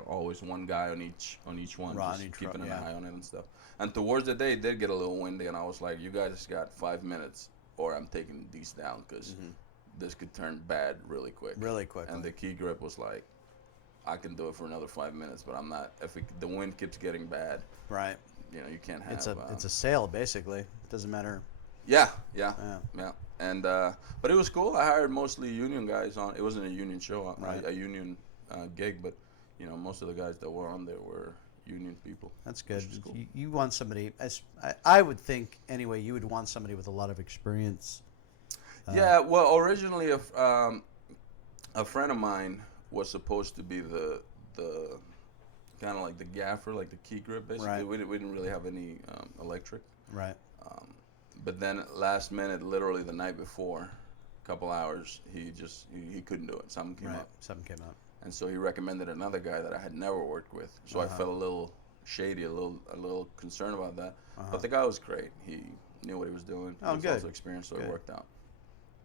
always one guy on each one, just keeping an eye on it and stuff. And towards the day, it did get a little windy, and I was like, you guys got 5 minutes, or I'm taking these down, because this could turn bad really quick. Really quickly. And the key grip was like, I can do it for another 5 minutes, but I'm not. If the wind keeps getting bad, right? You can't have. It's a sail, basically. It doesn't matter. Yeah. And but it was cool. I hired mostly union guys on. It wasn't a union show, a union gig, but most of the guys that were on there were union people. That's good. Cool. You want somebody, I would think anyway, you would want somebody with a lot of experience. Yeah, well, originally a friend of mine was supposed to be the kind of like the gaffer, like the key grip, basically. Right. We didn't really have any electric. Right. But then last minute, literally the night before, a couple hours, he couldn't do it. Something came up. Something came up. And so he recommended another guy that I had never worked with. So I felt a little shady, a little concerned about that. But the guy was great. He knew what he was doing. Oh, he was good. also experienced, so it worked out.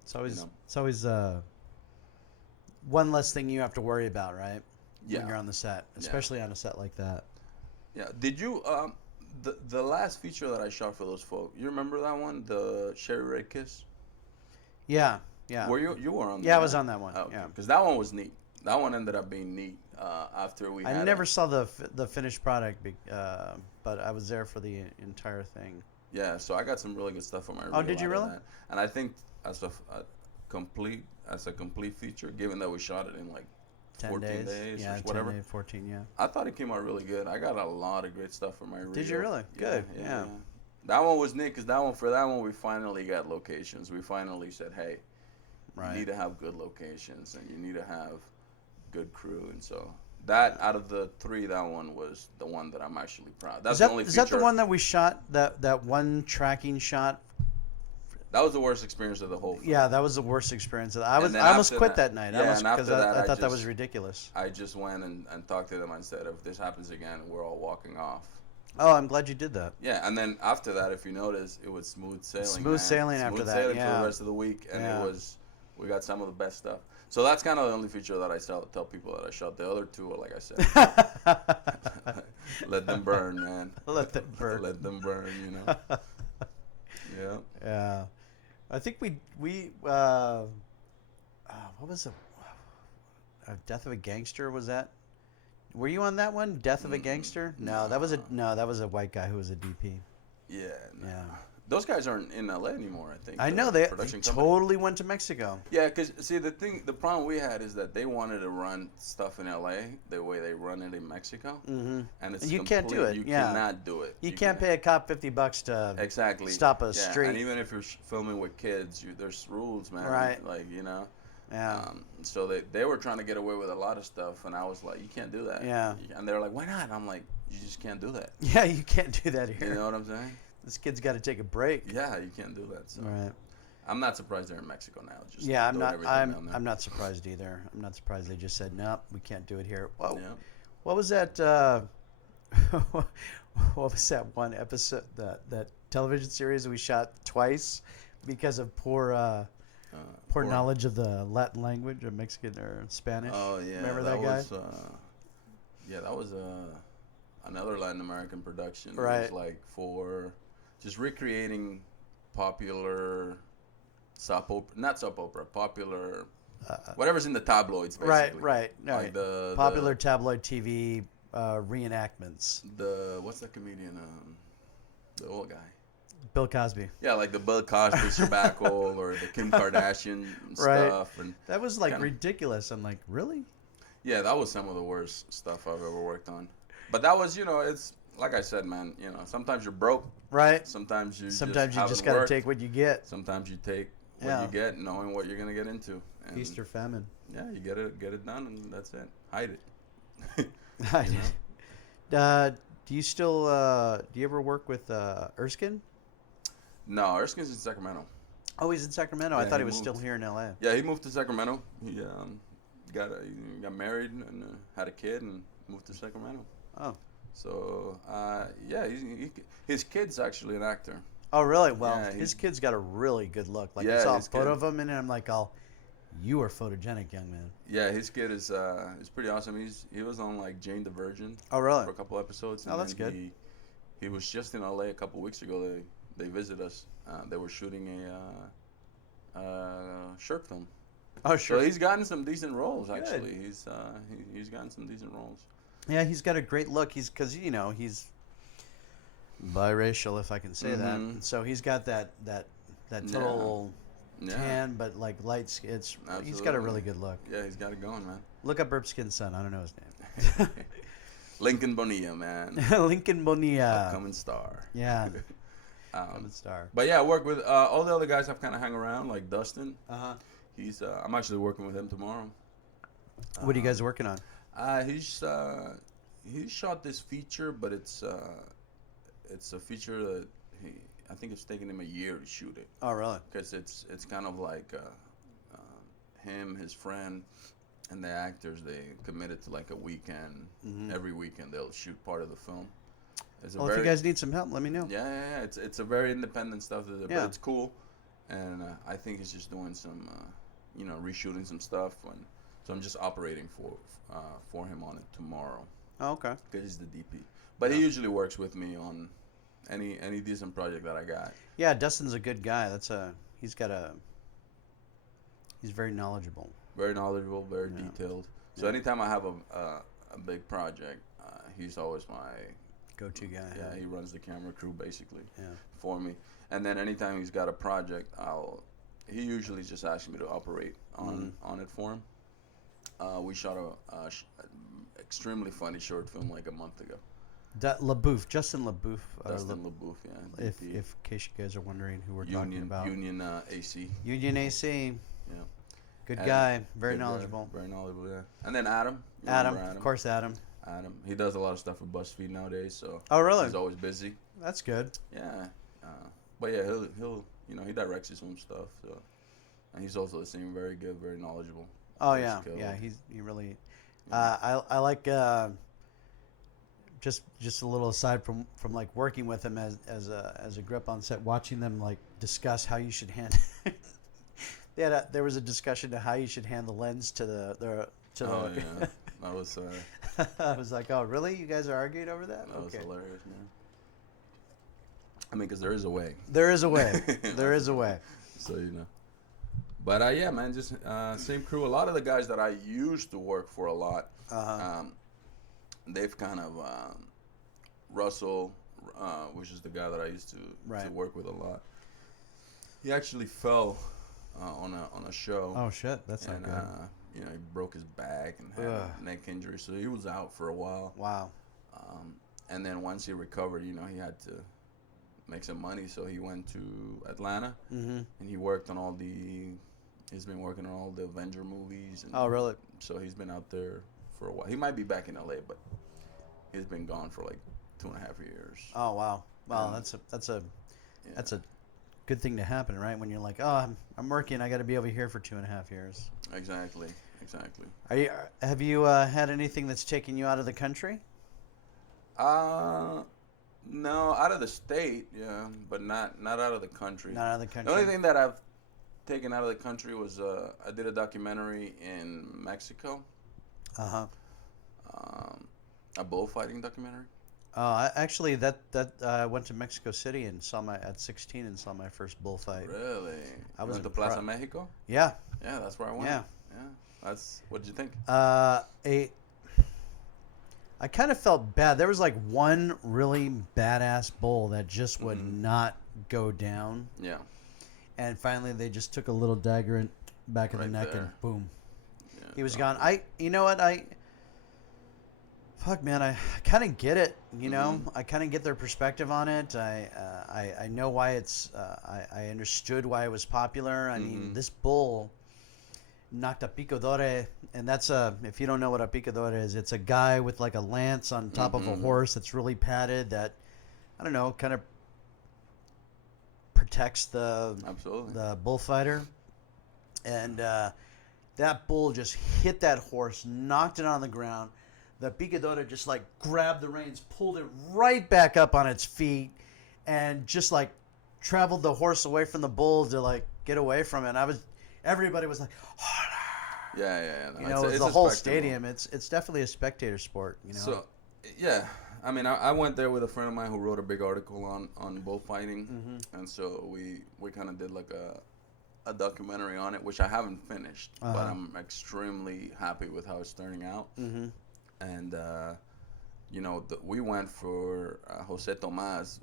It's always one less thing you have to worry about, right? Yeah. When you're on the set, especially on a set like that. Yeah. Did you the last feature that I shot for those folk? You remember that one, the Sherry Ray Kiss? Yeah. Were you were on? Yeah, I was on that one. Oh, okay. Yeah. Because that one was neat. That one ended up being neat. After we. I never saw the finished product, but I was there for the entire thing. Yeah, so I got some really good stuff on my reel. Oh, did you really? That. And I think as a complete feature, given that we shot it in like 14 days or whatever. 10 days, 14, yeah. I thought it came out really good. I got a lot of great stuff for my reel. Did you really? Good. Yeah. That one was neat because for that one we finally got locations. We finally said, hey, you need to have good locations and you need to have good crew, and so that out of the 3, that one was the one that I'm actually proud. That's the only feature. Is that the one that we shot? That one tracking shot? That was the worst experience of the whole film. Yeah, that was the worst experience. I almost quit that night. Yeah, because I thought that was ridiculous. I just went and talked to them and said, if this happens again, we're all walking off. Oh, I'm glad you did that. Yeah, and then after that, if you notice, it was smooth sailing. Smooth sailing after that, for the rest of the week, and we got some of the best stuff. So that's kind of the only feature that I tell people that I shot. The other 2 are, like I said, let them burn, man. Let them burn. Let them burn, Yeah. Yeah. I think we what was it? Death of a Gangster, was that? Were you on that one? Death of a Gangster? No, that was a white guy who was a DP. Yeah. No. Yeah. Those guys aren't in LA anymore, I think. I know they totally went to Mexico. Yeah, because see the problem we had is that they wanted to run stuff in LA the way they run it in Mexico, and you can't do it. You cannot do it. You can't pay a cop $50 to stop a street. And even if you're filming with kids, there's rules, man. Right. Like Yeah. So they were trying to get away with a lot of stuff, and I was like, you can't do that. Yeah. And they were like, why not? And I'm like, you just can't do that. Yeah, you can't do that here. You know what I'm saying? This kid's got to take a break. Yeah, you can't do that. So. Right. I'm not surprised they're in Mexico now. I'm not surprised either. I'm not surprised they just said no, we can't do it here. Whoa. Yeah. What was that? What was that one episode? That television series we shot twice because of poor knowledge of the Latin language or Mexican or Spanish. Oh yeah. Remember that guy? That was another Latin American production. Right. It was like for just recreating popular popular whatever's in the tabloids, basically. Right. Like the popular tabloid TV reenactments. What's that comedian? The old guy. Bill Cosby. Yeah, like the Bill Cosby Shabakle or the Kim Kardashian stuff. And that was like ridiculous. I'm like, really? Yeah, that was some of the worst stuff I've ever worked on. But that was, it's like I said, man. Sometimes you're broke. Right. Sometimes you just got to take what you get. Sometimes you take what you get, knowing what you're gonna get into. And feast or famine. Yeah, you get it done, and that's it. Hide it. You know? Do you still do you ever work with Erskine? No, Erskine's in Sacramento. Oh, he's in Sacramento. I Yeah, thought he he was still moved. here in LA. Yeah, he moved to Sacramento. He got married and had a kid and moved to Sacramento. Oh. So yeah, his kid's actually an actor. Oh, really? Well, Yeah, his kid's got a really good look. Like I yeah, saw a his photo kid. of him, and I'm like, "Oh, you are photogenic, young man." Yeah, his kid is pretty awesome. He was on like Jane the Virgin Oh, really? for a couple episodes, Oh, and that's then good. he was just in LA a couple weeks ago. They visited us. They were shooting a short film. Oh, So sure. he's gotten some decent roles Good. actually. He's gotten some decent roles. Yeah, he's got a great look. He's because he's biracial, if I can say that. Mm-hmm. And so he's got that Yeah. total Yeah. tan, but like light skin. He's got a really Absolutely. good look. Yeah, he's got it going, man. Look up Erskine's son. I don't know his name. Lincoln Bonilla, man. Lincoln Bonilla. Upcoming star. Yeah, coming Um, star. but yeah, I work with all the other guys I've kind of hung around, like Dustin. Uh huh. I'm actually working with him tomorrow. What are you guys working on? He shot this feature, but it's a feature that I think it's taken him a year to shoot it Oh, really? because it's kind of like him, his friend, and the actors. They committed to like a weekend. Mm-hmm. Every weekend they'll shoot part of the film. It's a Well, if you very guys need some help, let me know. yeah. It's a very independent stuff, Yeah. but it's cool, and I think he's just doing some reshooting some stuff, and so I'm just operating for him on it tomorrow Oh, okay. because he's the DP. But he usually works with me on any decent project that I got. Yeah, Dustin's a good guy. He's very knowledgeable. Very knowledgeable, very Yeah. detailed. So Yeah. anytime I have a big project, he's always my Go-to guy. yeah. He runs the camera crew basically Yeah. for me. And then anytime he's got a project, he usually just asks me to operate on it for him. We shot a extremely funny short film like a month ago. LaBouffe, Justin LaBouffe. Dustin LaBouffe, yeah. If DP. in case you guys are wondering who we're talking about. Union AC, Union AC. yeah. Good And guy. Very good guy, knowledgeable. very knowledgeable, yeah. And then Adam. You Adam. remember Of course, Adam. Adam. He does a lot of stuff for BuzzFeed nowadays, so Oh, really? he's always busy. That's good. Yeah. But yeah, he'll he directs his own stuff, so and he's also the same, very good, very knowledgeable. Oh, very yeah. skilled. Yeah, he really... I like... just a little aside from like working with him as a grip on set, watching them like discuss how you should handle... there was a discussion to how you should hand the lens to the Oh yeah, that was I was like, oh really? You guys are arguing over that? that was Okay. hilarious, man. I mean, because there is a way. There is a way. There is a way. So But yeah, man, just same crew. A lot of the guys that I used to work for a lot, they've kind of Russell, which is the guy that I used to Right. work with a lot. He actually fell on a show. Oh shit, that's not and good. he broke his back and had Ugh. a neck injury, so he was out for a while. Wow. And then once he recovered, he had to make some money, so he went to Atlanta, and he worked on he's been working on all the Avenger movies. And Oh really? so he's been out there for a while. He might be back in LA, but he's been gone for like 2.5 years. Oh wow. Well, Yeah. that's a good thing to happen, right? When you're like, oh, I'm working, I got to be over here for 2.5 years. Exactly. Have you had anything that's taken you out of the country? No, out of the state, yeah, but not out of the country. Not out of the country. The only thing that I've taken out of the country was I did a documentary in Mexico, a bullfighting documentary. Actually, I went to Mexico City and at 16 and saw my first bullfight. Really? I You was went to Plaza impressed. Mexico? Yeah. Yeah, that's where I went. Yeah. What did you think? I kind of felt bad. There was like one really badass bull that just would not go down. Yeah. And finally, they just took a little dagger in back of the Right neck there. and boom, Yeah, he was so- gone. You know what? Fuck, man, I kind of get it. You know, I kind of get their perspective on it. I know why I understood why it was popular. I mean, this bull, knocked a picadore, and that's if you don't know what a picadore is, it's a guy with like a lance on top of a horse that's really padded that, I don't know, kind of protects Absolutely. the bullfighter. And that bull just hit that horse, knocked it on the ground. The picadora just like grabbed the reins, pulled it right back up on its feet, and just like traveled the horse away from the bull to like get away from it. And everybody was like, Yeah. you know, it's the whole stadium. It's definitely a spectator sport. You know. So, yeah, I mean, I went there with a friend of mine who wrote a big article on bullfighting, and so we kind of did like a documentary on it, which I haven't finished, but I'm extremely happy with how it's turning out. And you know, we went for Jose Tomas,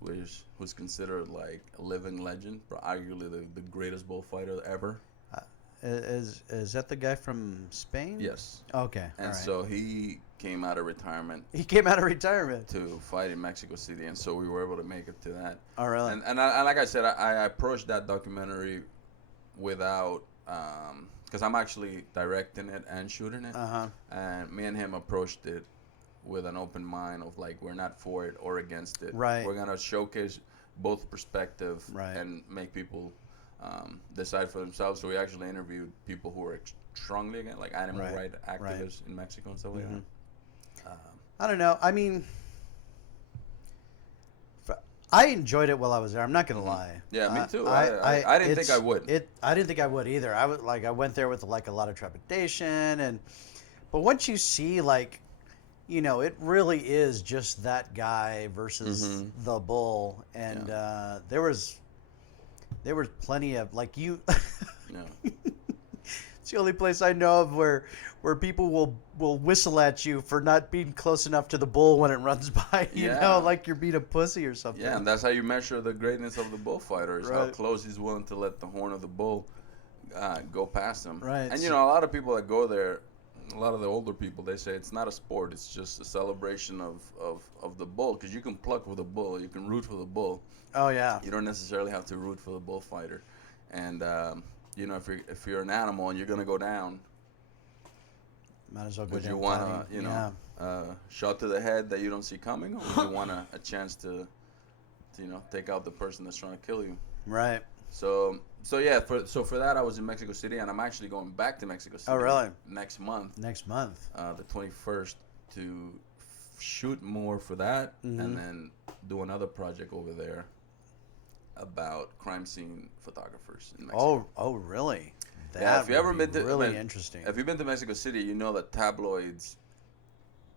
who's considered like a living legend, arguably the greatest bullfighter ever. Is that the guy from Spain? Yes. Okay. And so he came out of retirement. He came out of retirement To fight in Mexico City, and so we were able to make it to that. Oh, really? And like I said, I approached that documentary without, because I'm actually directing it and shooting it. And me and him approached it with an open mind of like, we're not for it or against it. Right. We're gonna showcase both perspective Right. and make people decide for themselves. So we actually interviewed people who were strongly against, like animal rights activists in Mexico and stuff like that. I don't know. I mean, I enjoyed it while I was there. I'm not gonna lie. Yeah, me too. I didn't think I would. I didn't think I would either. I went there with like a lot of trepidation, but once you see like, you know, it really is just that guy versus the bull, and there was plenty of like you. Yeah. It's the only place I know of where people will whistle at you for not being close enough to the bull when it runs by. You know, like you're being a pussy or something. Yeah, and that's how you measure the greatness of the bullfighter, is how Right. close he's willing to let the horn of the bull go past him. Right. And you know, a lot of people that go there, a lot of the older people, they say it's not a sport, it's just a celebration of the bull, because you can pluck with a bull, you can root for the bull. Oh yeah. You don't necessarily have to root for the bullfighter. And you know, if you're an animal and you're gonna go down, Might as well go would down you want fighting. to, you know, shot to the head that you don't see coming, or would you want a chance to, you know, take out the person that's trying to kill you? Right. So yeah, for that I was in Mexico City, and I'm actually going back to Mexico City. Oh, really? Next month, Next month. the 21st, to shoot more for that, and then do another project over there about crime scene photographers in Mexico. Oh, really? Yeah, if you ever would been be to really interesting. If you've been to Mexico City, you know that tabloids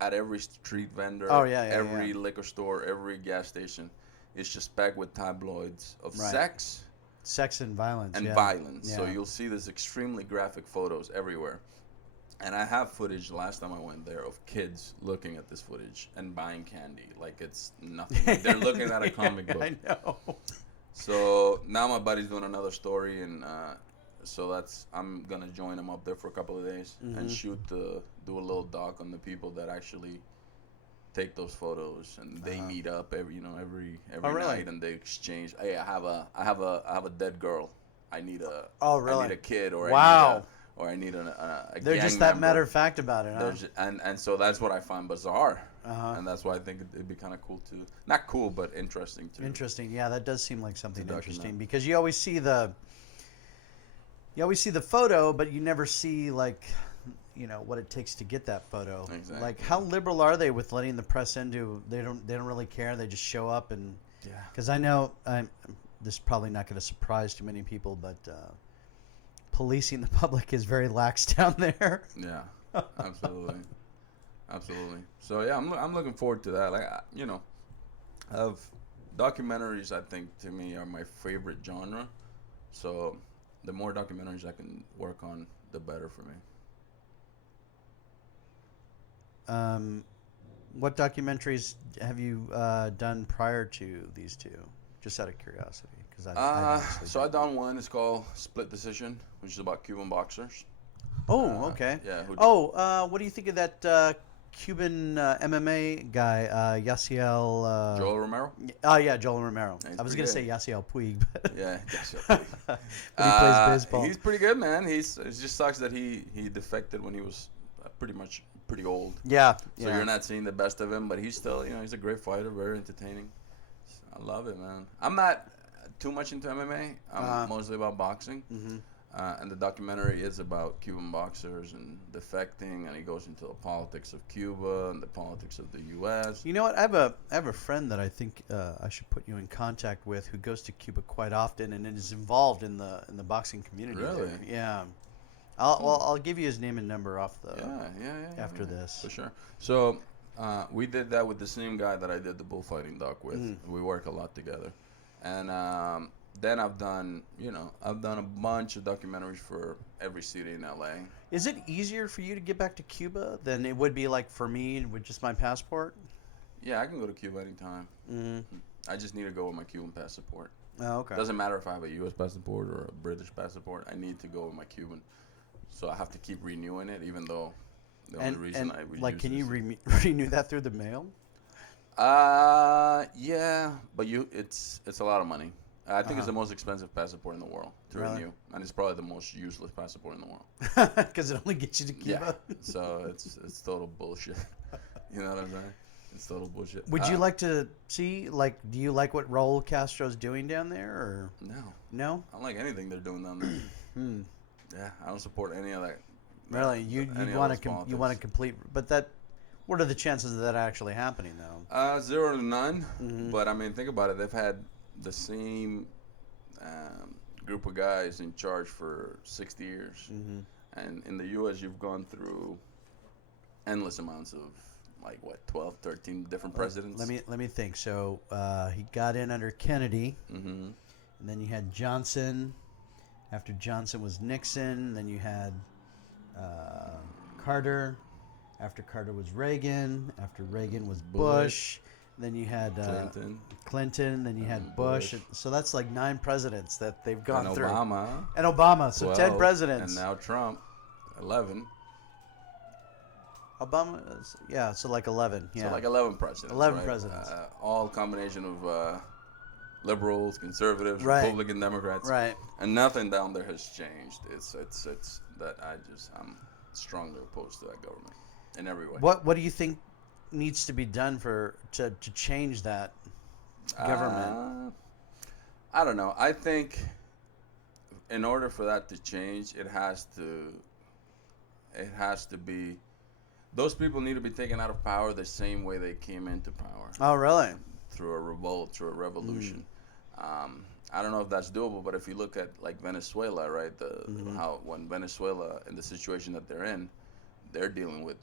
at every street vendor, Oh, yeah, every yeah. liquor store, every gas station, is just packed with tabloids of Right. sex Sex and violence. and yeah. violence. So Yeah. you'll see this extremely graphic photos everywhere. And I have footage last time I went there of kids looking at this footage and buying candy like it's nothing. Like they're looking at a comic book. I know. So now my buddy's doing another story, and so I'm gonna join him up there for a couple of days and do a little doc on the people that actually take those photos, and they meet up every really? night, and they exchange. Hey, I have a dead girl. I need a really? I need a kid, or Wow. I need a They're gang just that member. matter of fact about it, huh? And so that's what I find bizarre, and that's why I think it'd be kind of cool to, not cool, but interesting to. Interesting. Yeah, that does seem like something document. interesting, because you always see the photo, but you never see like, you know, what it takes to get that photo. Exactly. Like, how liberal are they with letting the press into? They don't really care. They just show up and. Yeah. Because I know this is probably not going to surprise too many people, but policing the public is very lax down there. Yeah, absolutely, absolutely. So yeah, I'm looking forward to that. Like, you know, of documentaries, I think to me are my favorite genre. So the more documentaries I can work on, the better for me. What documentaries have you done prior to these two? Just out of curiosity, because So I done one. It's called Split Decision, which is about Cuban boxers. Oh, okay. yeah, What do you think of that Cuban MMA guy, Yasiel. Joel Romero. Oh yeah, Joel Romero. Yeah, he's I was pretty gonna say good. Yasiel Puig, but Yeah, that's your pick. but he plays baseball. He's pretty good, man. It just sucks that he defected when he was pretty old. Yeah, So yeah. you're not seeing the best of him, but he's still, he's a great fighter, very entertaining. So I love it, man. I'm not too much into MMA. I'm mostly about boxing. Mhm. And the documentary is about Cuban boxers and defecting, and he goes into the politics of Cuba and the politics of the U.S. You know what? I have a friend that I think I should put you in contact with who goes to Cuba quite often and is involved in the boxing community. Really? There. Yeah. I'll give you his name and number off the Yeah. after this. For sure. So we did that with the same guy that I did the bullfighting doc with. Mm. We work a lot together, and then I've done a bunch of documentaries for every city in LA. Is it easier for you to get back to Cuba than it would be like for me with just my passport? Yeah, I can go to Cuba anytime. Mm. I just need to go with my Cuban passport. Oh, okay. Doesn't matter if I have a U.S. passport or a British passport. I need to go with my Cuban, so I have to keep renewing it, even though the only reason I reuse like, can you is renew that through the mail? yeah, but it's a lot of money. I think it's the most expensive passport in the world to Really? renew, and it's probably the most useless passport in the world. Because it only gets you to Cuba. Yeah, so it's total bullshit. You know what I'm saying? It's total bullshit. Would you like to see, like, do you like what Raul Castro's doing down there, or No, no? I don't like anything they're doing down there. Hmm. Yeah, I don't support any of that. Really, you any of want those to you politics. want to complete, but that. What are the chances of that actually happening, though? 0 to none. Mhm. But I mean, think about it. They've had the same group of guys in charge for 60 years, Mhm. and in the U.S., you've gone through endless amounts of like what 12, 13 different presidents. Let me think. So he got in under Kennedy, Mm-hmm. and then you had Johnson. After Johnson was Nixon. Then you had Carter. After Carter was Reagan. After Reagan was Bush. Then you had Clinton. Then you had Bush. Bush. So that's like 9 presidents that they've gone And through. Obama, And Obama. So 10 12, presidents. and now Trump, 11. Obama, yeah, so like 11. Yeah. So like 11 presidents. 11 right? presidents. All combination of liberals, conservatives, Right. Republican, Democrats. Right. And nothing down there has changed. It's that I'm strongly opposed to that government in every way. What do you think needs to be done to change that government? I don't know. I think in order for that to change, it has to be. Those people need to be taken out of power the same way they came into power, Oh, really? through a revolt, through a revolution. I don't know if that's doable, but if you look at like Venezuela, right, how when Venezuela in the situation that they're in, they're dealing with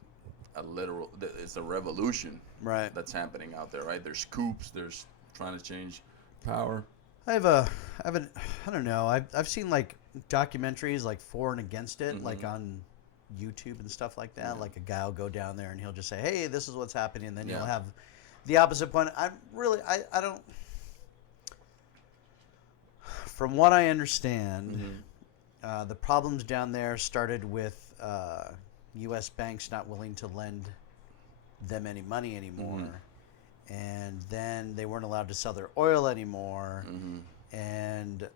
it's a revolution, Right. that's happening out there, right? There's coups, there's trying to change power. I don't know. I've seen like documentaries like for and against it, like on YouTube and stuff like that. Like a guy will go down there and he'll just say, "Hey, this is what's happening," and then you'll have the opposite point. I don't. From what I understand, the problems down there started with U.S. banks not willing to lend them any money anymore. And then they weren't allowed to sell their oil anymore. And,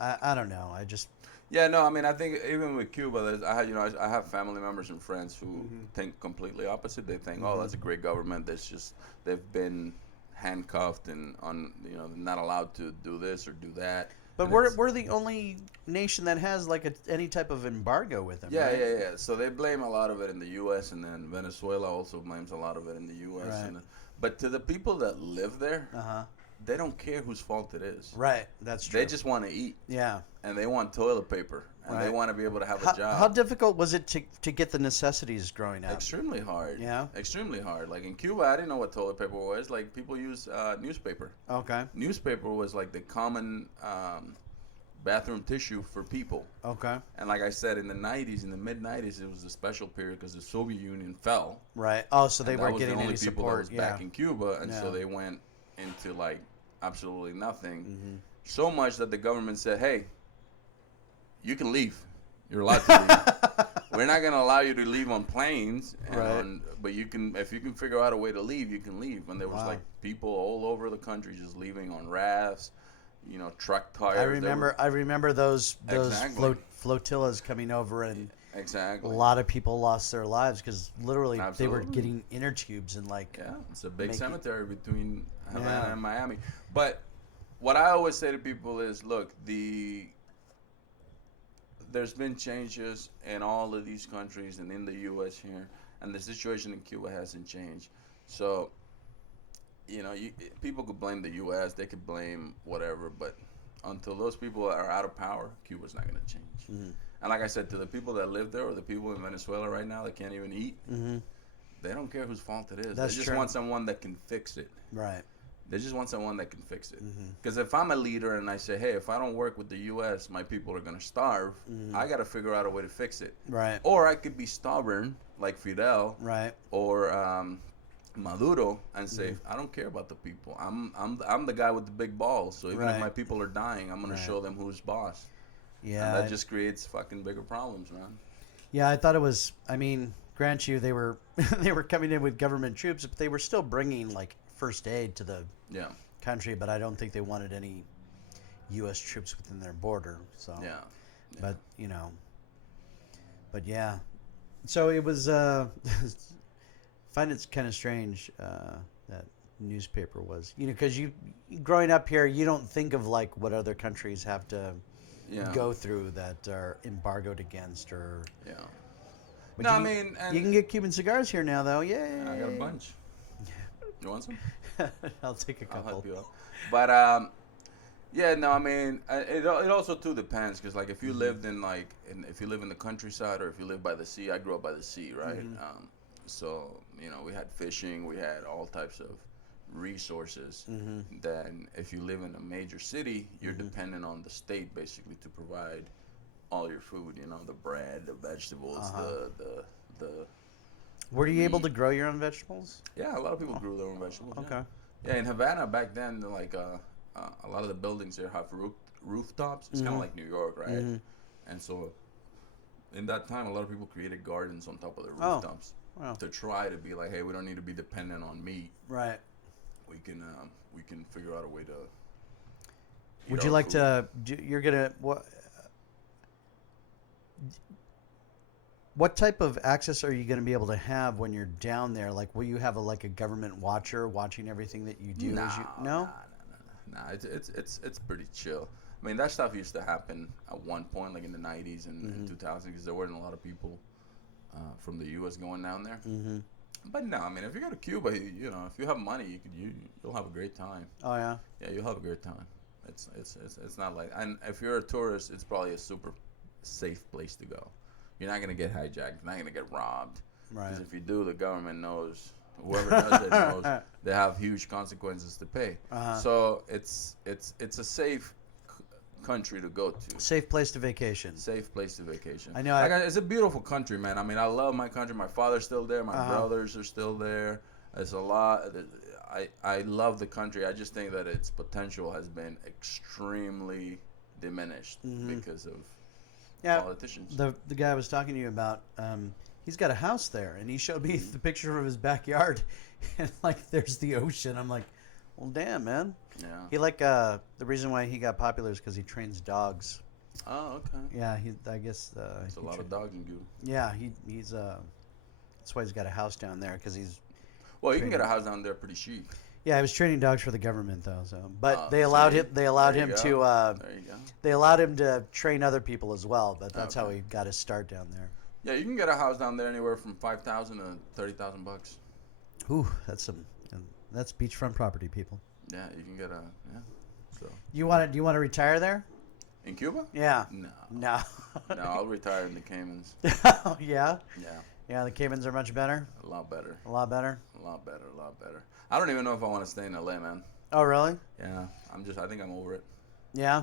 I don't know. I just... Yeah, no, I mean, I think even with Cuba, I have family members and friends who think completely opposite. They think, oh, that's a great government. They've been handcuffed and not allowed to do this or do that. But And we're the only nation that has like any type of embargo with them, right? Yeah. So they blame a lot of it in the U.S. and then Venezuela also blames a lot of it in the U.S. Right. But to the people that live there, Uh-huh. they don't care whose fault it is. Right, that's true. They just want to eat. Yeah. And they want toilet paper. And they Right. want to be able to have a job. How difficult was it to get the necessities growing up? Extremely hard. Yeah? Extremely hard. Like in Cuba, I didn't know what toilet paper was. Like people use newspaper. Okay. Newspaper was like the common bathroom tissue for people. Okay. And like I said, in the 90s, in the mid 90s, it was a special period because the Soviet Union fell. Right. Oh, so they And weren't that was getting the only any people support. that was back in Cuba, and Yeah. so they went into like absolutely nothing. So much that the government said, "Hey, you can leave. You're allowed to leave. We're not gonna allow you to leave on planes, and Right. but you can, if you can figure out a way to leave, you can leave. And there was Wow. like people all over the country just leaving on rafts, truck tires. I remember those Exactly. flotillas coming over, and a Exactly. lot of people lost their lives because literally they were Absolutely. getting inner tubes and like Yeah, it's a big making- cemetery between Havana Yeah. and Miami. But what I always say to people is, look, there's been changes in all of these countries and in the U.S. here, and the situation in Cuba hasn't changed. So, people could blame the U.S., they could blame whatever, but until those people are out of power, Cuba's not going to change. Mm-hmm. And like I said, to the people that live there or the people in Venezuela right now that can't even eat, Mm-hmm. they don't care whose fault it is. That's They just true. want someone that can fix it. Right. They just want someone that can fix it. Mm-hmm. Because if I'm a leader and I say, hey, if I don't work with the U.S., my people are going to starve, Mm-hmm. I got to figure out a way to fix it. Right. Or I could be stubborn, like Fidel, Right. or Maduro, and say, I don't care about the people. I'm the guy with the big balls. So even Right. if my people are dying, I'm going Right. to show them who's boss. Yeah. And that just creates fucking bigger problems, man. Yeah, I thought it was. I mean, grant you, they were they were coming in with government troops, but they were still bringing like first aid to the Yeah. country. But I don't think they wanted any U.S. troops within their border. So, Yeah. but but yeah. So it was. Find it's kind of strange that newspaper was. Because you growing up here, you don't think of like what other countries have to Yeah. go through that are embargoed against or. Yeah. But No, you, I mean, and you can get Cuban cigars here now, though. Yay! I got a bunch. You want some? I'll take a I'll couple. help you out. But yeah, no, I mean, it also too depends because like if you lived if you live in the countryside or if you live by the sea. I grew up by the sea, right? So we had fishing, we had all types of resources. Then if you live in a major city, you're dependent on the state basically to provide all your food. The bread, the vegetables, the Were you able meat. to grow your own vegetables? Yeah, a lot of people grew their own vegetables. Okay. Yeah, in Havana back then, like a lot of the buildings there have rooftops. It's kind of like New York, right? And so, in that time, a lot of people created gardens on top of the Oh, rooftops wow. to try to be like, hey, we don't need to be dependent on meat. Right. We can figure out a way to. Would eat you our like food. to? You're gonna what? What type of access are you going to be able to have when you're down there? Like, will you have like a government watcher watching everything that you do? No, No. no. It's pretty chill. I mean, that stuff used to happen at one point, like in the '90s and 2000s, because there weren't a lot of people from the U.S. going down there. Mm-hmm. But no, I mean, if you go to Cuba, if you have money, you'll have a great time. Oh yeah. Yeah, you'll have a great time. It's not like, and if you're a tourist, it's probably a super safe place to go. You're not gonna get hijacked. You're not gonna get robbed. Right. Because if you do, the government knows. Whoever does it knows they have huge consequences to pay. Uh-huh. So it's a safe country to go to. Safe place to vacation. Safe place to vacation. I know, It's a beautiful country, man. I mean, I love my country. My father's still there. My brothers are still there. There's a lot. I love the country. I just think that its potential has been extremely diminished because of politicians. The guy I was talking to you about, he's got a house there, and he showed me the picture of his backyard, and like there's the ocean. I'm like, well, damn, man. Yeah. He the reason why he got popular is because he trains dogs. Oh, okay. Yeah, I guess. There's a lot of dogs in Cuba. Yeah, he's that's why he's got a house down there because he's. Well, you can get a house down there pretty cheap. Yeah, I was training dogs for the government though, so but Oh, they allowed see? him. They allowed There him you to. go. There you go. They allowed him to train other people as well, but that's how Okay. he got his start down there. Yeah, you can get a house down there anywhere from $5,000 to $30,000. Ooh, that's beachfront property, people. Yeah, you can get So Do you want to retire there? in Cuba? Yeah. No. No. No, I'll retire in the Caymans. Yeah. Yeah, Yeah, the Caymans are much better. a lot better. A lot better. A lot better. A lot better. I don't even know if I want to stay in LA, man. Oh, really? Yeah, I think I'm over it. Yeah.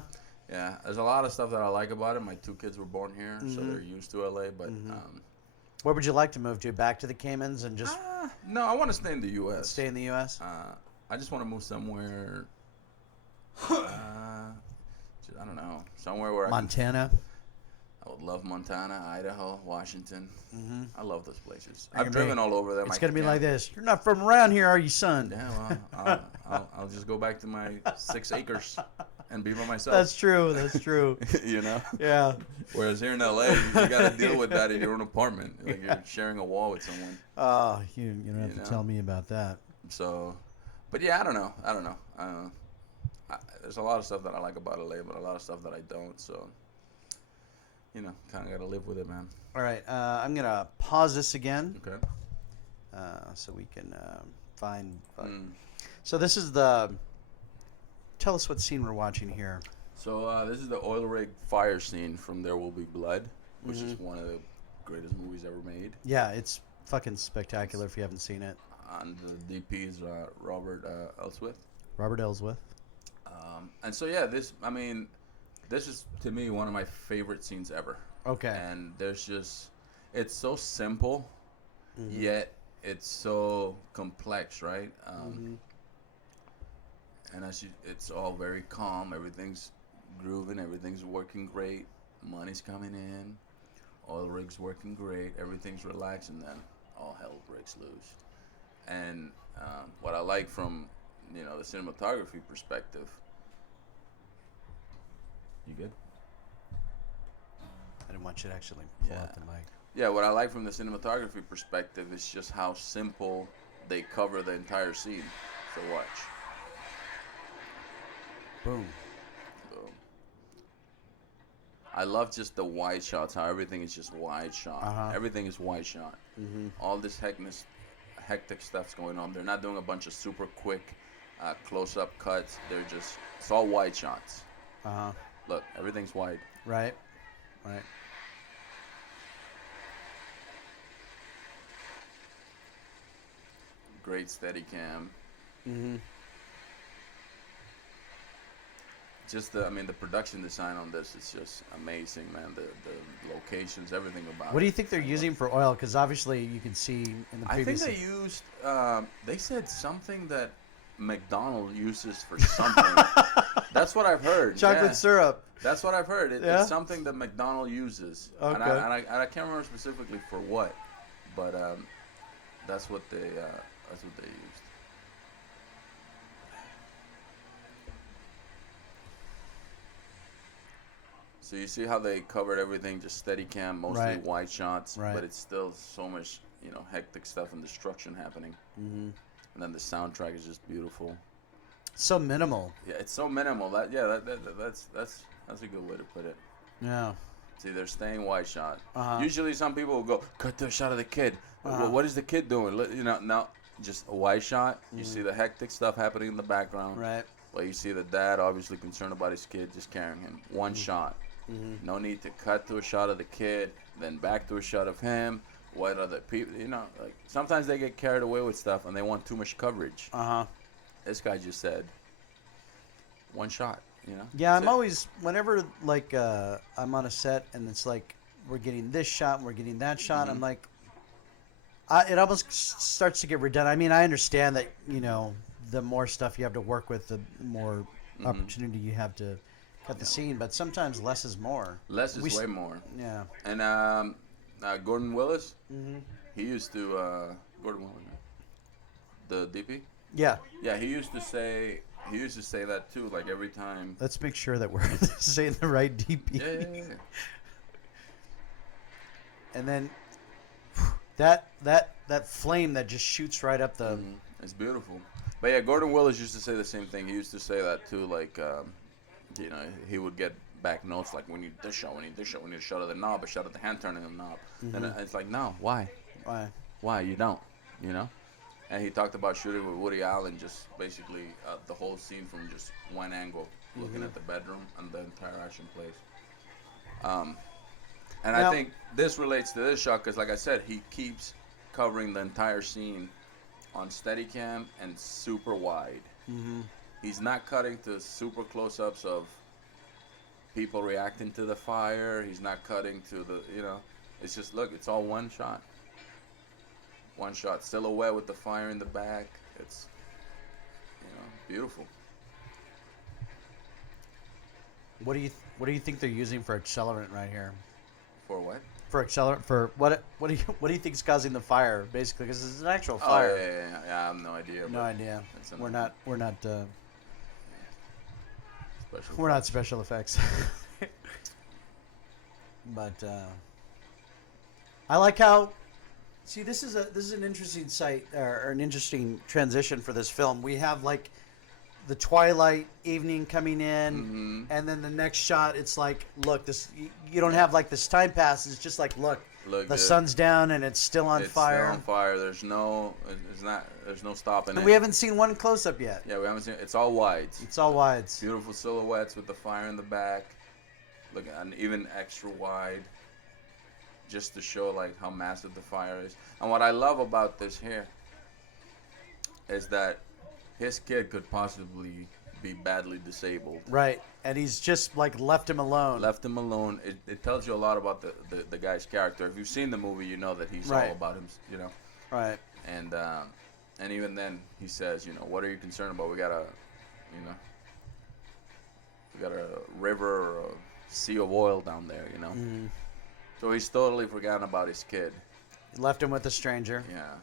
Yeah, there's a lot of stuff that I like about it. My two kids were born here, so they're used to LA. But Where would you like to move to? Back to the Caymans and just no, I want to stay in the U.S. stay in the U.S.? I just want to move somewhere. I don't know, somewhere where Montana. I would love Montana, Idaho, Washington. Mm-hmm. I love those places. You're I've gonna driven be- all over them. It's I gonna be can't- like this. You're not from around here, are you, son? Yeah, well, I'll just go back to my 6 acres and be by myself. That's true. That's true. You know. Yeah. Whereas here in LA, you got to deal with that in your own apartment. Like you're sharing a wall with someone. Oh, you don't have You to know? tell me about that. So, but yeah, I don't know. There's a lot of stuff that I like about LA, but a lot of stuff that I don't. So, kind of got to live with it, man. All right, I'm gonna pause this again, Okay. so we can find. Mm. So this is the. Tell us what scene we're watching here. So this is the oil rig fire scene from There Will Be Blood, which is Mm-hmm. one of the greatest movies ever made. Yeah, it's fucking spectacular if you haven't seen it. And the DP is Robert Elswith. Robert Ellsworth. And so yeah, this is to me one of my favorite scenes ever. Okay. And it's so simple, Mm-hmm. yet it's so complex, right? Mm-hmm. And it's all very calm. Everything's grooving. Everything's working great. Money's coming in. Oil rig's working great. Everything's relaxed, and then all hell breaks loose. And what I like from the cinematography perspective. You good? I didn't want you to actually pull out the mic. Yeah, what I like from the cinematography perspective is just how simple they cover the entire scene. So watch. Boom. Boom. I love just the wide shots, how everything is just wide shot. Uh-huh. Everything is wide shot. Mm-hmm. All this hectic stuff's going on. They're not doing a bunch of super quick close-up cuts. It's all wide shots. Uh-huh. Look, everything's wide. Right. Right. Great steady cam. Mm-hmm. Just the production design on this is just amazing, man. The locations, everything about it. What do you think they're using for oil? Because obviously you can see in the I think previous. they used. They said something that McDonald's uses for something. That's what I've heard. Chocolate yeah. syrup. That's what I've heard. Yeah? It's something that McDonald's uses. Okay. And I can't remember specifically for what, but that's what they used. So you see how they covered everything, just steady cam, mostly Right. wide shots, Right. but it's still so much, hectic stuff and destruction happening. Mm-hmm. And then the soundtrack is just beautiful. So minimal. Yeah, it's so minimal. That's a good way to put it. Yeah. See, they're staying wide shot. Uh-huh. Usually, some people will go cut to a shot of the kid. Uh-huh. Well, what is the kid doing? No, just a wide shot. You see the hectic stuff happening in the background. Right. Well, you see the dad obviously concerned about his kid, just carrying him. One shot. Mm-hmm. No need to cut to a shot of the kid, then back to a shot of him. What other people? Like sometimes they get carried away with stuff and they want too much coverage. Uh-huh. This guy just said one shot. Yeah, That's I'm it. always whenever like I'm on a set and it's like we're getting this shot and we're getting that shot. Mm-hmm. I'm like, it almost starts to get redundant. I mean, I understand that the more stuff you have to work with, the more opportunity you have to cut the scene. But sometimes less is more. Less is way more. Yeah. And Gordon Willis, Mm-hmm. he used to Gordon Willis, the DP. Yeah. Yeah, he used to say that too. Like every time. Let's make sure that we're saying the right DP. Yeah. And then that flame that just shoots right up the. It's beautiful. But yeah, Gordon Willis used to say the same thing. He used to say that too. Like, he would get back notes like, we need this shot, we need a shot of the knob, a shot of the hand turning the knob. And it's like, no, why? Why? You don't, And he talked about shooting with Woody Allen, just basically the whole scene from just one angle, looking at the bedroom and the entire action plays. And Now- I think this relates to this shot because, like I said, he keeps covering the entire scene on Steadicam and super wide. Mm-hmm. He's not cutting to super close-ups of people reacting to the fire. He's not cutting to the, it's just, look, it's all one shot. One shot. Silhouette with the fire in the back. It's, beautiful. What do you think they're using for accelerant right here? For what? For accelerant for what do you think is causing the fire basically? Because it's an actual Oh fire. yeah. I have no idea. No but idea. it's an- We're not special. we're not special effects. But I like how. See, this is an interesting sight or an interesting transition for this film. We have like the twilight evening coming in, and then the next shot, it's like, look, this you don't have like this time pass. It's just like, look, Look, the dude, sun's down and it's still on it's fire. still on fire. There's no stopping And it. we haven't seen one close up yet. Yeah, we haven't seen. It's all wides. It's all wides. Beautiful silhouettes with the fire in the back. Look, and even extra wide, just to show like how massive the fire is. And what I love about this here is that his kid could possibly be badly disabled. Right, and he's just like left him alone. Left him alone. It tells you a lot about the guy's character. If you've seen the movie, you know that he's Right. all about him. You know. Right. And even then he says, you know, what are you concerned about? We got a river or a sea of oil down there, you know. So he's totally forgotten about his kid. Left him with a stranger. Yeah.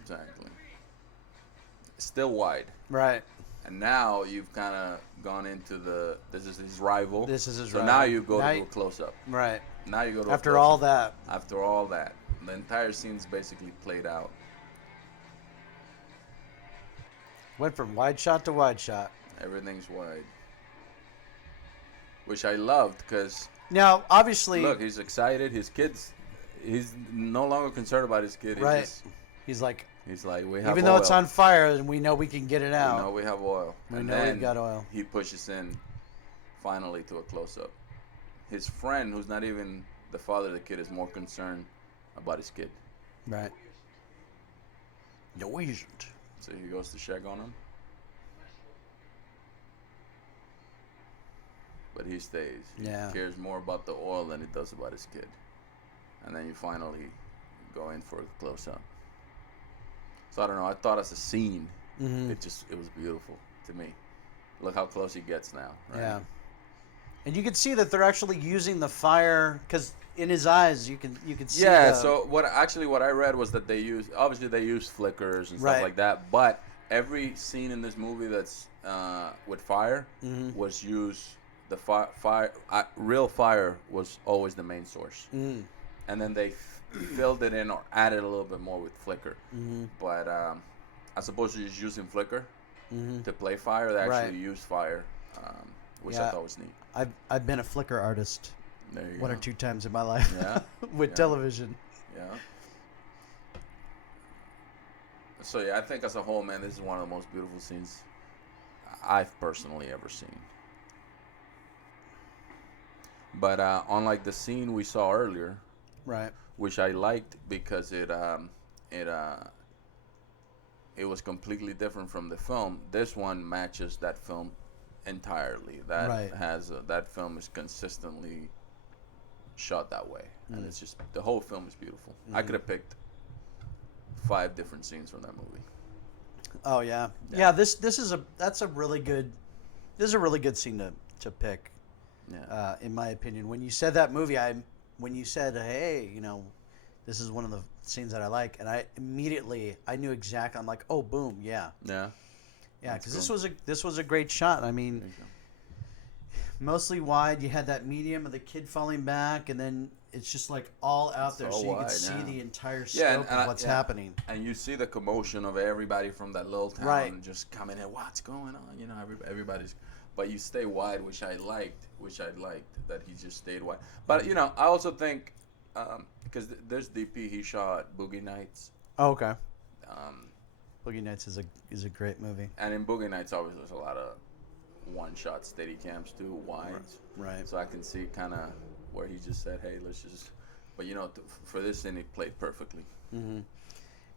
Exactly. Still wide. Right. And now you've kind of gone into this is his rival. This is his so rival. now you go Now to you- a close-up. Right. Now you go to After a all close-up. that. After all that. The entire scene's basically played out. Went from wide shot to wide shot. Everything's wide. Which I loved because, Now, obviously, look, he's excited. His kid's, he's no longer concerned about his kid. right? He's like, He's like, we have even oil. though it's on fire, and we know we can get it out. We know we have oil. We and know then we've got oil. He pushes in, finally, to a close-up. His friend, who's not even the father of the kid, is more concerned about his kid. Right. No, he isn't. So he goes to check on him. But he stays. Yeah. He cares more about the oil than he does about his kid. And then you finally go in for a close-up. So I don't know. I thought as a scene, it was beautiful to me. Look how close he gets now. Right? Yeah. And you can see that they're actually using the fire because in his eyes you can see. Yeah. the- So what I read was that they use flickers and stuff Right. like that. But every scene in this movie that's with fire was used. The real fire was always the main source. And then they filled it in or added a little bit more with flicker. But as opposed to just using flicker to play fire, they actually Right. used fire, which I Yeah. thought was neat. I've been a flicker artist There you one go. or two times in my life. Yeah? with Yeah. television. Yeah. So yeah, I think as a whole, man, this is one of the most beautiful scenes I've personally ever seen. But unlike the scene we saw earlier, Right. which I liked because it was completely different from the film. This one matches that film entirely. That Right. that film is consistently shot that way, and it's just the whole film is beautiful. I could have picked 5 different scenes from that movie. Oh yeah. Yeah. This is a really good scene to pick. Yeah. In my opinion, when you said that movie, when you said, "Hey, you know, this is one of the scenes that I like," and I knew exactly. I'm like, "Oh, boom, yeah, Yeah. yeah," That's because cool. this was a great shot. I mean, There you go. mostly wide. You had that medium of the kid falling back, and then it's just like all out there, all so you wide, could see yeah. the entire Yeah, scope of what's happening. And you see the commotion of everybody from that little town Right. just coming in. What's going on? You know, everybody's. But you stay wide, which I liked. That he just stayed wide. But you know, I also think because there's DP he shot Boogie Nights, Oh, okay. um, Boogie Nights is a great movie. and in Boogie Nights, obviously, there's a lot of one-shot steady cams too, wides. Right. So I can see kind of where he just said, "Hey, let's just." But you know, for this scene, it played perfectly.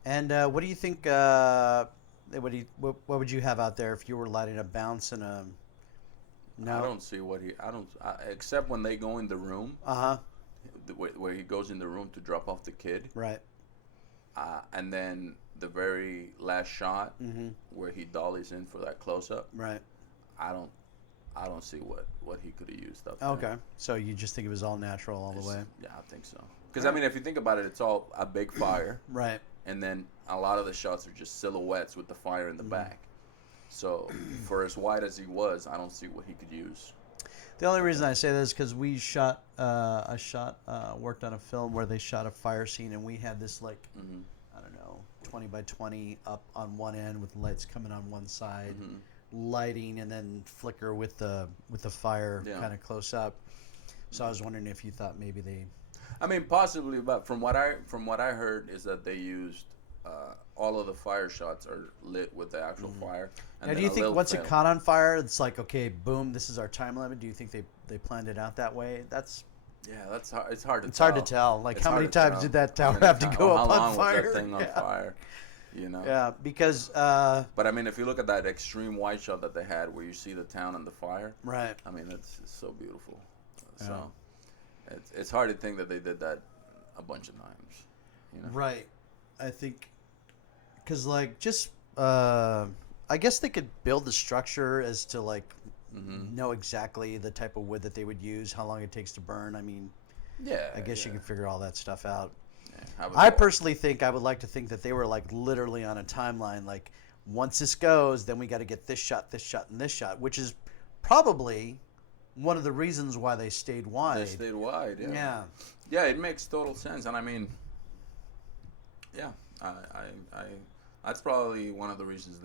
And what do you think? What would you have out there if you were lighting a bounce and a? No. I don't see what except when they go in the room, where he goes in the room to drop off the kid, Right. and then the very last shot where he dollies in for that close up. Right. I don't see what he could have used up there. Okay, so you just think it was all natural all the way, Yeah, I think so. Because I mean, if you think about it, it's all a big fire, right? and then a lot of the shots are just silhouettes with the fire in the back. So for as wide as he was, I don't see what he could use. The only reason I say this is because we worked on a film where they shot a fire scene, and we had this like, I don't know, 20 by 20 up on one end with lights coming on one side, lighting, and then flicker with the fire kind of close up. So I was wondering if you thought maybe they. I mean, possibly, but from what I heard is that they used all of the fire shots are lit with the actual fire. And Now, do you think once it caught on fire, it's like, okay, boom, this is our time limit? Do you think they planned it out that way? That's hard. It's hard to tell. It's hard to tell. Like, It's how hard many to times tell. did that How tower many have to times- go how up long on was fire? that thing on fire? You know. Yeah, because But I mean, if you look at that extreme wide shot that they had, where you see the town and the fire, right. I mean, it's so beautiful. So it's hard to think that they did that a bunch of times. You know? Right. I think because like just I guess they could build the structure as to like know exactly the type of wood that they would use, how long it takes to burn. I mean, Yeah. I guess you can figure all that stuff out. Yeah, I personally think I would like to think that they were like literally on a timeline. Like once this goes, then we got to get this shot, and this shot, which is probably one of the reasons why they stayed wide. They stayed wide. Yeah. Yeah. Yeah, it makes total sense, and I mean, yeah, I that's probably one of the reasons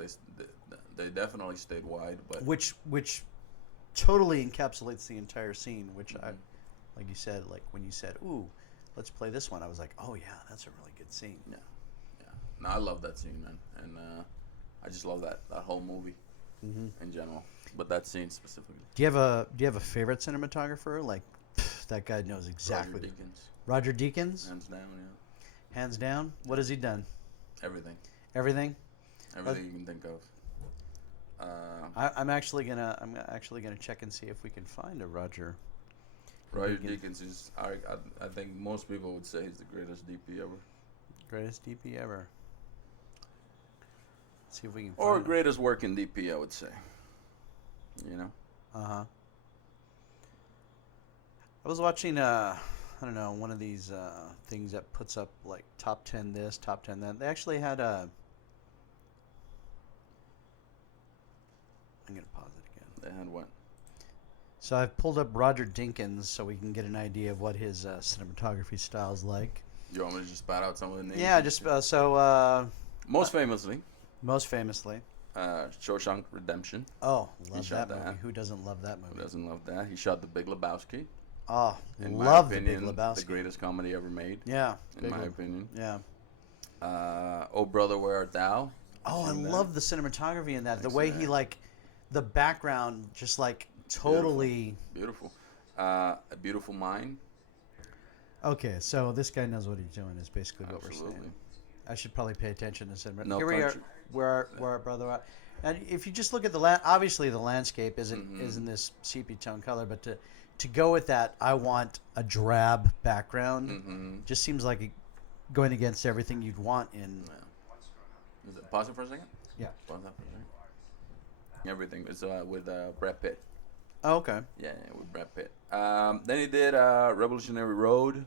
they definitely stayed wide. But Which totally encapsulates the entire scene. Which I, like you said, like when you said, "Ooh, let's play this one," I was like, "Oh yeah, that's a really good scene." yeah. No, I love that scene, man, and I just love that whole movie in general, but that scene specifically. Do you have a favorite cinematographer? Like that guy knows exactly. Roger Deakins, Roger Deakins, hands down, yeah. hands down. What has he done? Everything Everything. you can think of. I'm actually gonna check and see if we can find a Roger. Roger Deakins is, I think most people would say he's the greatest DP ever. Greatest DP ever. Let's see if we can. Or find greatest working DP, I would say. You know? I was watching I don't know, one of these things that puts up like top 10 this, top 10 that. They actually had a. I'm gonna pause it again. They had what? So I've pulled up Roger Deakins so we can get an idea of what his cinematography style is like. You want me to just spout out some of the names? Yeah, just Most famously, most famously. Shawshank Redemption. Oh, love shot that movie. that. Who doesn't love that Who movie? doesn't love that? He shot The Big Lebowski. Oh, In my love opinion, the Big Lebowski. the greatest comedy ever made. Yeah, In my opinion. Yeah. Oh Brother, Where Art Thou? Oh, I Seen that? love the cinematography in that. The Thanks way for he that. like, the background just like totally. Beautiful. A Beautiful Mind. Okay, so this guy knows what he's doing. Is basically what we're Absolutely. saying. I should probably pay attention to cinema. No Here we are, Country. where our brother are. And if you just look at the obviously the landscape isn't this sepia tone color, but to go with that, I want a drab background. Just seems like going against everything you'd want in. Is it, pause it for a second? Yeah. Pause that for a second. Everything is with Brad Pitt. Oh, okay. Yeah, with Brad Pitt. Then he did Revolutionary Road.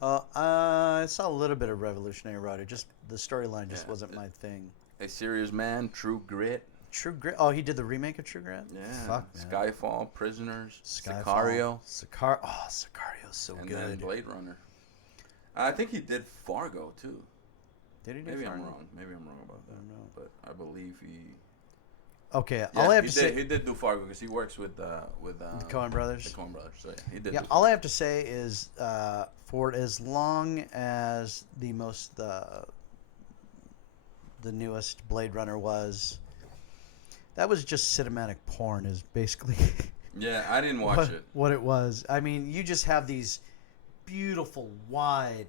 I saw a little bit of Revolutionary Road. It just the storyline just Yeah, wasn't my thing. A Serious Man, True Grit. True Grit. Oh, he did the remake of True Grit. Yeah. Fuck, man. Skyfall, Prisoners, Skyfall. Sicario, Oh, Sicario's so and good. then Blade Runner. I think he did Fargo too. Did he do Maybe Fargo? I'm wrong. Maybe I'm wrong about that. don't know. But I believe he. Okay, Yeah, all I have he to did, say. he did do Fargo because he works with the Coen Brothers? The Coen Brothers. So yeah, he did. Yeah, do all I have to say is, for as long as the newest Blade Runner was, that was just cinematic porn. Is basically Yeah, I didn't watch it. what it was. I mean, you just have these beautiful wide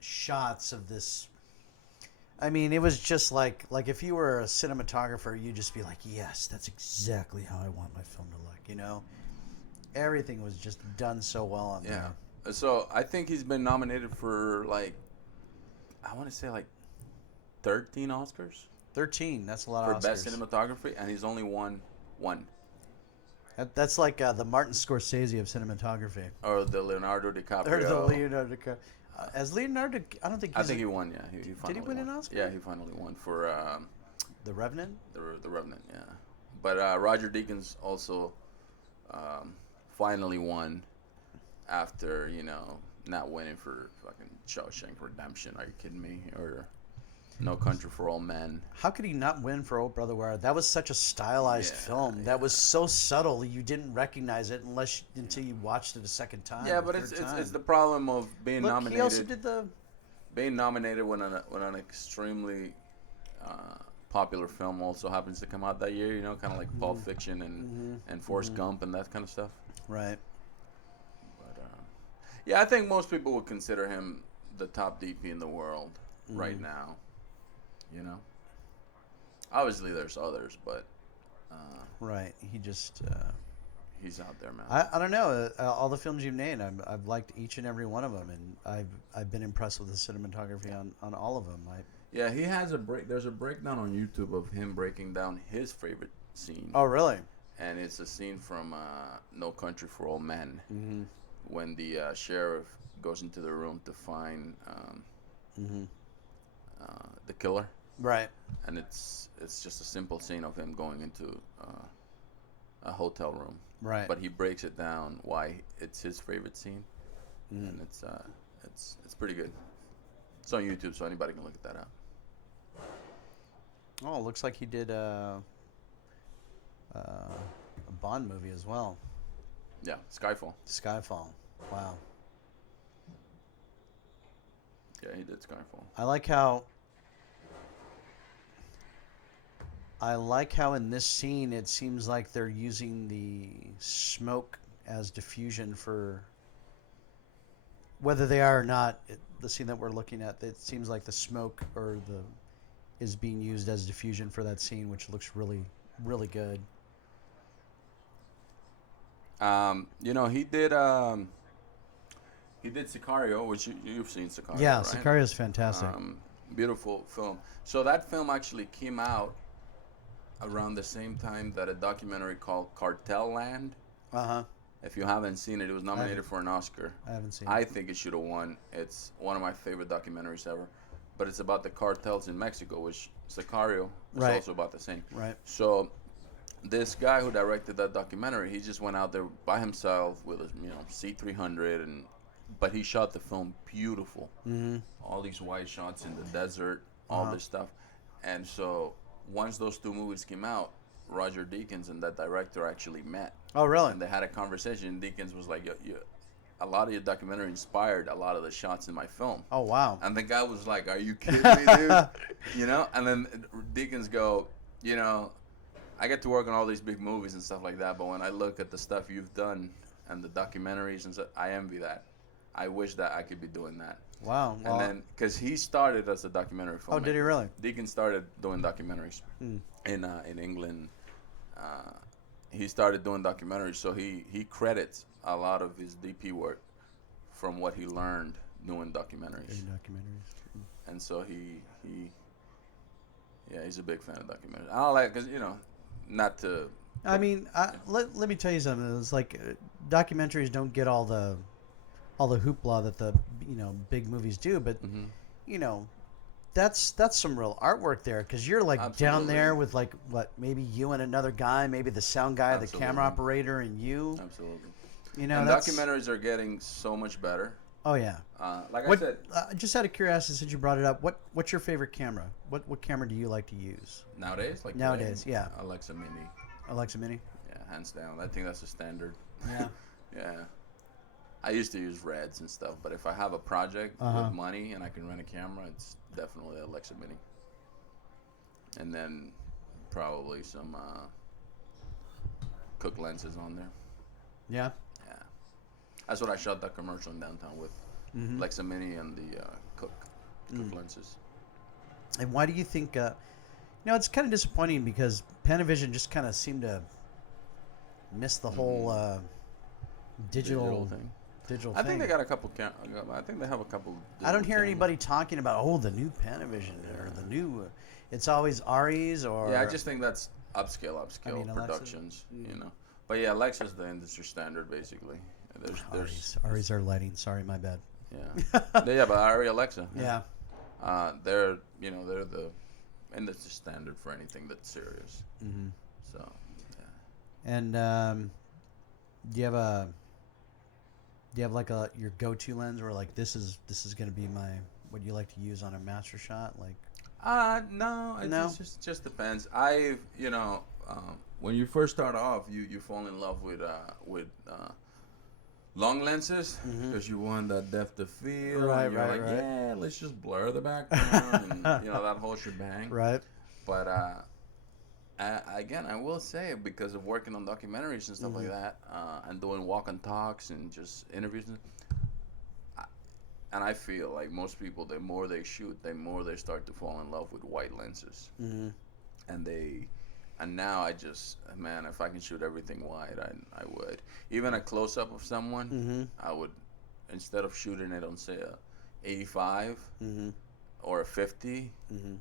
shots of this. I mean, it was just like if you were a cinematographer, you'd just be like, yes, that's exactly how I want my film to look. You know, everything was just done so well on Yeah. there. So I think he's been nominated for I want to say 13 Oscars 13. That's a lot for of Oscars. best cinematography, and he's only won one. That's like the Martin Scorsese of cinematography. Or the Leonardo DiCaprio. Or the Leonardo DiCaprio. As Leonardo, I don't think I he's... think he won. Yeah, he Did finally he win won. an Oscar? Yeah, he finally won for The Revenant? the Revenant. Yeah, but Roger Deakins also finally won after not winning for fucking Shawshank Redemption. Are you kidding me? Or No Country for Old Men. How could he not win for Old Brother Where? That was such a stylized Yeah, film. That was so subtle you didn't recognize it until you watched it a second time. Yeah, or but third it's time. the problem of being Look, nominated. he also did the... Being nominated when an extremely popular film also happens to come out that year. Kind of like Pulp Fiction and Forrest Gump and that kind of stuff. Right. But yeah, I think most people would consider him the top DP in the world right now. Obviously there's others, but Right. He just... he's out there, man. I don't know. All the films you've named, I've liked each and every one of them, and I've been impressed with the cinematography on all of them. Yeah, he has there's a breakdown on YouTube of him breaking down his favorite scene. Oh, really? And it's a scene from No Country for Old Men, Mm-hmm. when the sheriff goes into the room to find the killer, Right. and it's just a simple scene of him going into a hotel room. Right. But he breaks it down why it's his favorite scene, and it's pretty good. It's on YouTube, so anybody can look at that up. Oh, it looks like he did a Bond movie as well. Yeah, Skyfall. Skyfall. Wow. Yeah, he did Skyfall. I like how in this scene it seems like they're using the smoke as diffusion for whether they are or not. The scene that we're looking at, it seems like the smoke is being used as diffusion for that scene, which looks really, really good. He did Sicario, which you've seen Sicario, Yeah, right? Sicario is fantastic. Beautiful film. So that film actually came out around the same time that a documentary called Cartel Land. Uh-huh. If you haven't seen it, it was nominated for an Oscar. I haven't seen I it. think it should have won. It's one of my favorite documentaries ever. But it's about the cartels in Mexico, which Sicario is Right. also about the same. Right. So this guy who directed that documentary, he just went out there by himself with a C300, but he shot the film beautiful. Mm-hmm. All these wide shots in the desert, all this stuff. And so once those two movies came out, Roger Deakins and that director actually met. Oh, really? And they had a conversation. Deakins was like, a lot of your documentary inspired a lot of the shots in my film. Oh, wow. And the guy was like, are you kidding me, dude? And then Deakins go, I get to work on all these big movies and stuff like that, but when I look at the stuff you've done and the documentaries and stuff, I envy that. I wish that I could be doing that. Wow. Well, And then, because he started as a documentary filmmaker. oh, did he really? Deakins started doing documentaries in England. He started doing documentaries, so he credits a lot of his DP work from what he learned doing documentaries. And so he's a big fan of documentaries. I don't like, because not to. I mean, let me tell you something. It's like documentaries don't get all the hoopla that the big movies do, but that's some real artwork there, because you're like Absolutely. down there with like maybe you and another guy, maybe the sound guy, Absolutely. the camera operator, and you. Absolutely. And documentaries are getting so much better. Oh yeah. I said, just out of curiosity, since you brought it up, what's your favorite camera? What camera do you like to use nowadays? Nowadays, yeah. Alexa Mini. Alexa Mini. Yeah, hands down. I think that's the standard. Yeah. Yeah. I used to use Reds and stuff, but if I have a project with money and I can rent a camera, it's definitely Alexa Mini. And then probably some Cook lenses on there. Yeah. Yeah. That's what I shot that commercial in downtown with. Alexa Mini and the Cook lenses. And why do you think? It's kind of disappointing, because Panavision just kind of seemed to miss the whole digital thing. I think they got a couple. I think they have a couple. I don't hear anybody talking about the new Panavision or the new. It's always Ari's or. Yeah, I just think that's upscale I mean, productions. But yeah, Alexa's the industry standard basically. There's Ari's our lighting. Sorry, my bad. yeah. Yeah, but Ari Alexa. Yeah. They're the industry standard for anything that's serious. Mm-hmm. So yeah. And do you have like your go-to lens, or like this is going to be what you like to use on a master shot, like? No, No? Just depends. When you first start off, you fall in love with long lenses because you want that depth of field. Right, and you're right, like, right. yeah, let's just blur the background and that whole shebang. Right. But again, I will say, because of working on documentaries and stuff like that, and doing walk and talks and just interviews, and I feel like most people, the more they shoot, the more they start to fall in love with white lenses. And now I just, man, if I can shoot everything wide, I would. Even a close up of someone, I would, instead of shooting it on say a 85 or a 50,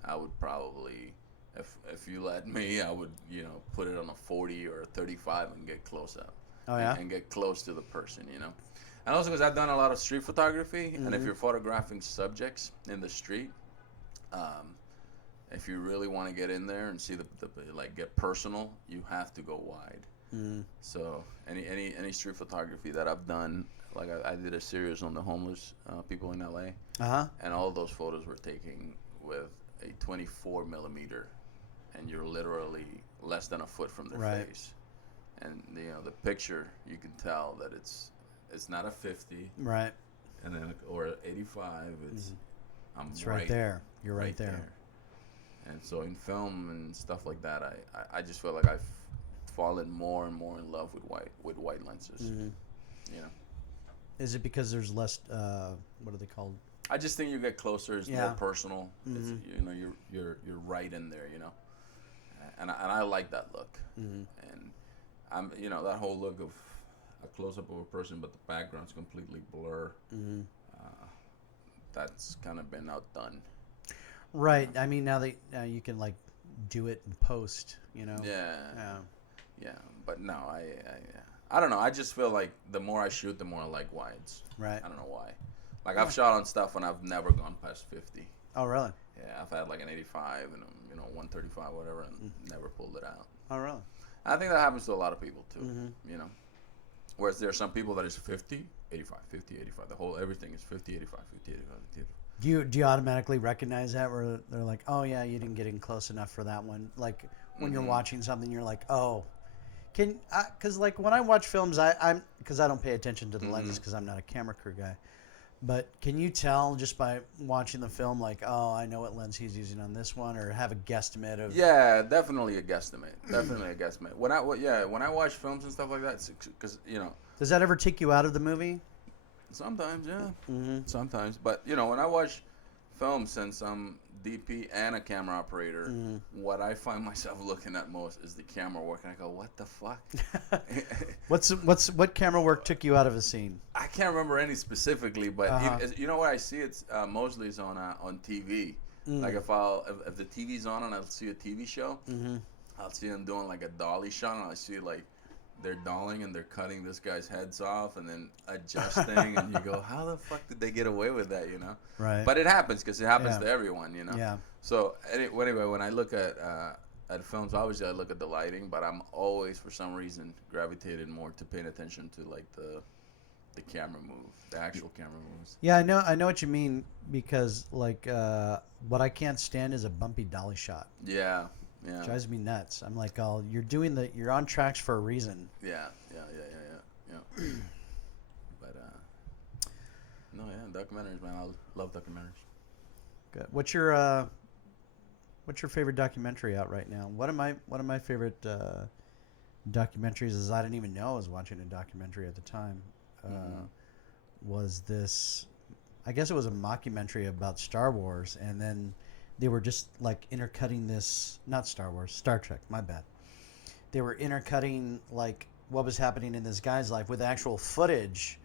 I would probably, if you let me, I would put it on a 40 or a 35 and get close up. Oh yeah. And get close to the person, And also because I've done a lot of street photography, and if you're photographing subjects in the street, if you really want to get in there and see the like get personal, you have to go wide. So any street photography that I've done, like I did a series on the homeless people in LA, and all of those photos were taken with a 24 millimeter, and you're literally less than a foot from their face, and the picture, you can tell that it's not a 50, right, and then or 85. It's right there. You're right there. And so in film and stuff like that, I just feel like I've fallen more and more in love with white lenses. Is it because there's less? What are they called? I just think you get closer. It's more personal. It's, you're right in there. And I like that look. And I'm that whole look of a close up of a person, but the background's completely blur. That's kind of been outdone. Right. I mean, now that you can like do it in post, Yeah. But no, I don't know. I just feel like the more I shoot, the more I like wides. Right. I don't know why. Like I've shot on stuff and I've never gone past 50. Oh, really? Yeah, I've had like an 85 and 135, whatever, and never pulled it out. Oh, really? I think that happens to a lot of people too. Whereas there are some people that is 50, 85, 50, 85. The whole everything is 50, 85, 50, 85, 50, 85. Do you automatically recognize that, where they're like, oh yeah, you didn't get in close enough for that one? Like when you're watching something, you're like, oh, because like when I watch films, because I don't pay attention to the lenses because I'm not a camera crew guy. But can you tell just by watching the film, like, oh, I know what lens he's using on this one, or have a guesstimate of? Yeah, definitely a guestimate. Definitely a guesstimate. When I watch films and stuff like that, because Does that ever take you out of the movie? Sometimes, yeah. Sometimes, but when I watch films, since I'm DP and a camera operator, what I find myself looking at most is the camera work, and I go, "What the fuck?" What camera work took you out of a scene? I can't remember any specifically, but you know what I see? It's mostly is on TV. Like if the TV's on and I'll see a TV show, I'll see them doing like a dolly shot, and I see like they're dolling and they're cutting this guy's heads off and then adjusting, and you go, how the fuck did they get away with that? Right. But it happens because it happens to everyone. Yeah. So anyway, when I look at films, obviously I look at the lighting, but I'm always for some reason gravitated more to paying attention to like the camera move, the actual camera moves. Yeah, I know what you mean, because like what I can't stand is a bumpy dolly shot. Yeah. Drives me nuts. I'm like, oh, you're on tracks for a reason. Yeah. But no, yeah, documentaries, man. I love documentaries. Good. What's your favorite documentary out right now? One of my favorite documentaries is, I didn't even know I was watching a documentary at the time. Was this? I guess it was a mockumentary about Star Wars, and then they were just like intercutting this, not Star Wars, Star Trek, my bad. They were intercutting like what was happening in this guy's life with actual footage,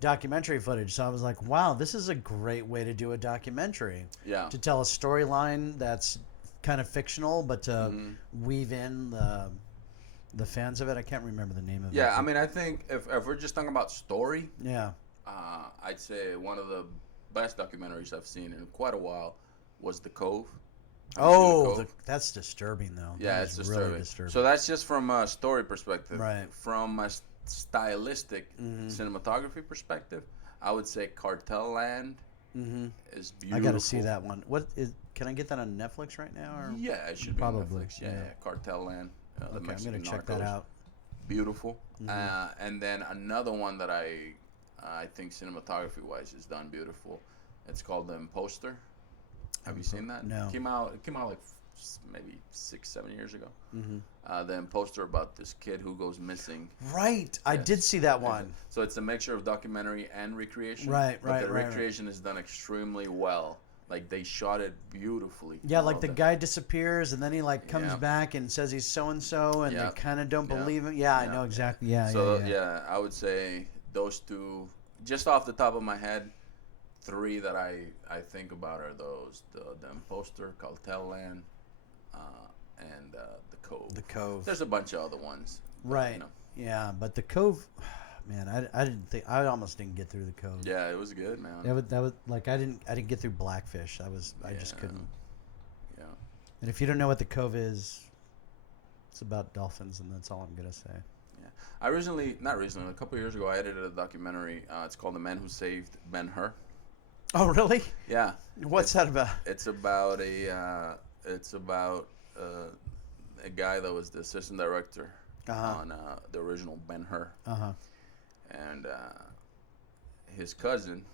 documentary footage. So I was like, wow, this is a great way to do a documentary. Yeah. To tell a storyline that's kind of fictional, but to weave in the fans of it. I can't remember the name of it. Yeah, I mean, I think if we're just talking about story, Yeah. I'd say one of the best documentaries I've seen in quite a while was The Cove. Have you seen The Cove? That's disturbing though. Yeah, That it's is disturbing. really disturbing. So that's just from a story perspective. Right. From a stylistic cinematography perspective, I would say Cartel Land is beautiful. I got to see that one. What is? Can I get that on Netflix right now? Or? Yeah, it should be Probably, on Netflix. Yeah. Cartel Land. The Okay, I'm Mexican gonna check that Narcos. out. Beautiful. And then another one that I think cinematography wise is done beautiful. It's called The Imposter. Have you seen that? No. It came out like maybe 6-7 years ago. The Imposter, about this kid who goes missing. Right, I did see that one. So it's a mixture of documentary and recreation. Right, But the right. recreation is done extremely well. Like they shot it beautifully. Yeah, like the guy disappears and then he like comes back and says he's so and so, and they kind of don't believe him. Yeah, I know exactly. Yeah, So yeah. I would say those two, just off the top of my head, three that I think about are those: the Imposter, Cartel Land, and The Cove. The Cove. There's a bunch of other ones. But, Right. You know. Yeah, but the Cove, man, I didn't think I almost didn't get through the Cove. Yeah, it was good, man. That was like I didn't get through Blackfish. I just couldn't. Yeah. And if you don't know what the Cove is, it's about dolphins, and that's all I'm gonna say. Yeah. Not recently, a couple of years ago, I edited a documentary. It's called The Man Who Saved Ben-Hur. Oh, really? Yeah. What's that about? It's about a guy that was the assistant director on the original Ben-Hur. And his cousin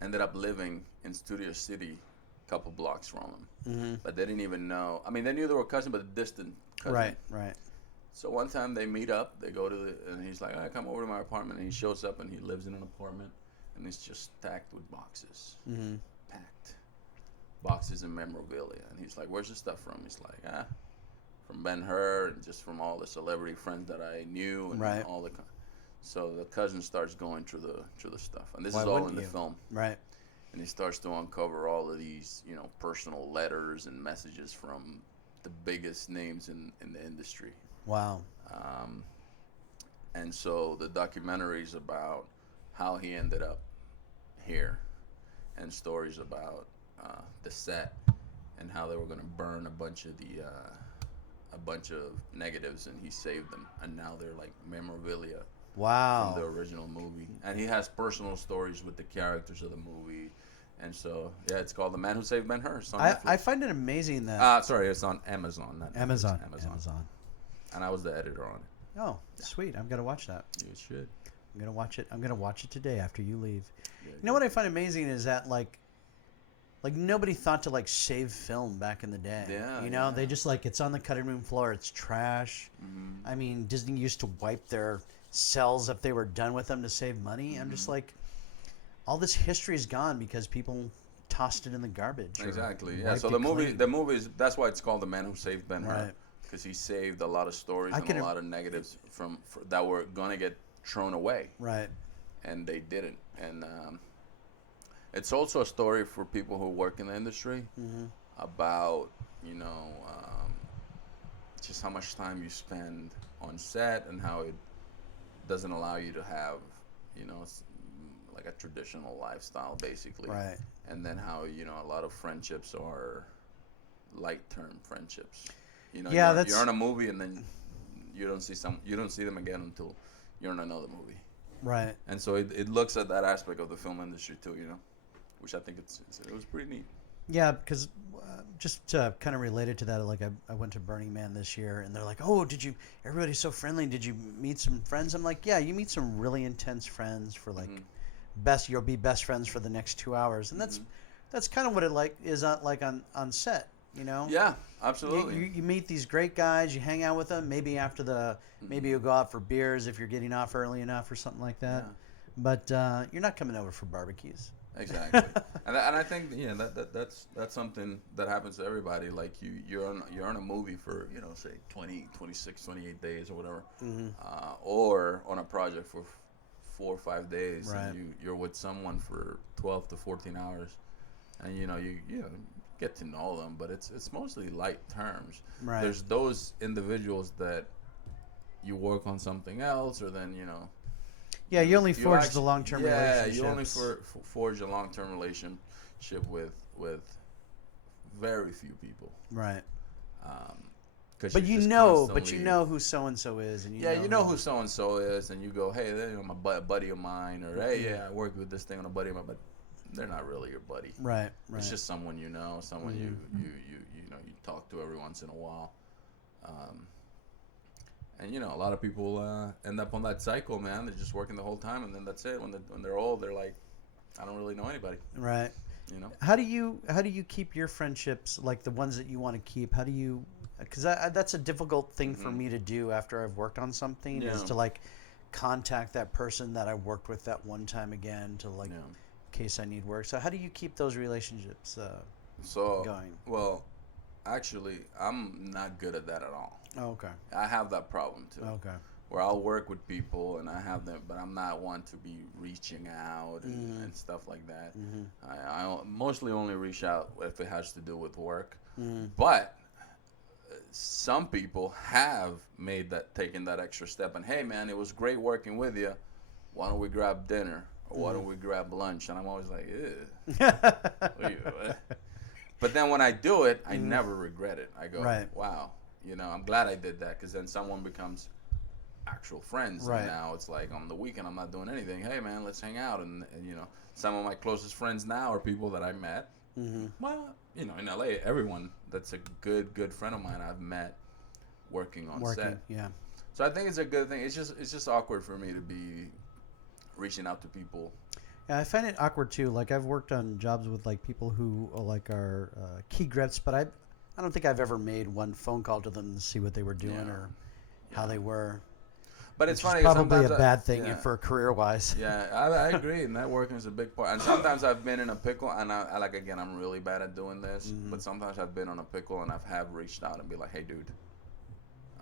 ended up living in Studio City, a couple blocks from him. But they didn't even know. I mean, they knew they were cousin, but a distant cousin. Right. So one time they meet up. They go to and he's like, "I come over to my apartment." And he shows up, and he lives in an apartment, and it's just stacked with boxes, packed boxes and memorabilia. And he's like, "Where's this stuff from?" He's like, from Ben-Hur, and just from all the celebrity friends that I knew, and all the." So the cousin starts going through the stuff, and this is all in the film, right? And he starts to uncover all of these, personal letters and messages from the biggest names in the industry. Wow. And so the documentary is about how he ended up here, and stories about the set and how they were going to burn a bunch of negatives, and he saved them, and now they're like memorabilia. Wow. From the original movie. And he has personal stories with the characters of the movie. And so, yeah, it's called The Man Who Saved Ben-Hur. I find it amazing that... sorry, it's on Amazon. Not Amazon. Netflix, Amazon. And I was the editor on it. Oh, sweet. I'm going to watch that. You should. I'm going to watch it. I'm going to watch it today after you leave. Yeah, you know what I find amazing is that, like nobody thought to, like, save film back in the day. Yeah. They just, like, it's on the cutting room floor. It's trash. I mean, Disney used to wipe their cells if they were done with them to save money. I'm just like, all this history is gone because people tossed it in the garbage. Exactly. Yeah. So the movie is, that's why it's called The Man Who Saved Ben-Hur. Right. Because he saved a lot of stories and a lot of negatives that were gonna get thrown away. Right. And they didn't. And it's also a story for people who work in the industry about just how much time you spend on set and how it doesn't allow you to have, like a traditional lifestyle, basically. Right. And then how, a lot of friendships are light-term friendships. You're in a movie and then you don't see them again until you're in another movie. Right. And so it looks at that aspect of the film industry too, which I think it was pretty neat. Yeah, because just kind of related to that, like I went to Burning Man this year, and they're like, "Oh, everybody's so friendly. Did you meet some friends?" I'm like, "Yeah, you meet some really intense friends for like you'll be best friends for the next 2 hours," and that's kind of what it is on set. Yeah, absolutely. You meet these great guys, you hang out with them. Maybe after maybe you'll go out for beers if you're getting off early enough or something like that. Yeah. But you're not coming over for barbecues. Exactly. and I think that's something that happens to everybody. Like you're on a movie for say 20, 26, 28 days or whatever, or on a project for 4 or 5 days, right. And you're with someone for 12 to 14 hours, and you get to know them, but it's mostly light terms. Right. There's those individuals that you work on something else, or then Yeah, you only forge the actually, long-term relationships. you only forge a long-term relationship with very few people. Right. 'Cause But you're you just know, constantly- who so and so is, and you know who so and so is, and you go, hey, they're my buddy of mine, or hey, yeah, I worked with this thing on a buddy of mine, but they're not really your buddy. Right. Right. It's just someone you know, someone you you talk to every once in a while. And a lot of people end up on that cycle, man. They're just working the whole time, and then that's it. When they're old, they're like, I don't really know anybody. Right. How do you keep your friendships, like the ones that you want to keep? How do you? Because that's a difficult thing for me to do after I've worked on something, is to like contact that person that I worked with that one time again, to like in case I need work. So how do you keep those relationships going? Well, actually, I'm not good at that at all. Oh, okay. I have that problem too. Okay. Where I'll work with people and I have them, but I'm not one to be reaching out and stuff like that. I mostly only reach out if it has to do with work. But some people have taken that extra step, and hey, man, it was great working with you. Why don't we grab dinner, or why don't we grab lunch? And I'm always like, ew. But then when I do it, I never regret it. I go, wow, I'm glad I did that, because then someone becomes actual friends. Right. And now it's like on the weekend I'm not doing anything. Hey, man, let's hang out. And some of my closest friends now are people that I met. Well, in LA, everyone that's a good friend of mine I've met working on set. Yeah. So I think it's a good thing. It's just awkward for me to be reaching out to people. Yeah, I find it awkward too. Like, I've worked on jobs with like people who are key grips, but I don't think I've ever made one phone call to them to see what they were doing or how they were. But it's funny. Probably a bad thing for career-wise. Yeah, I agree. Networking is a big part. And sometimes I've been in a pickle, and I'm really bad at doing this. But sometimes I've been on a pickle, and have reached out and be like, hey, dude,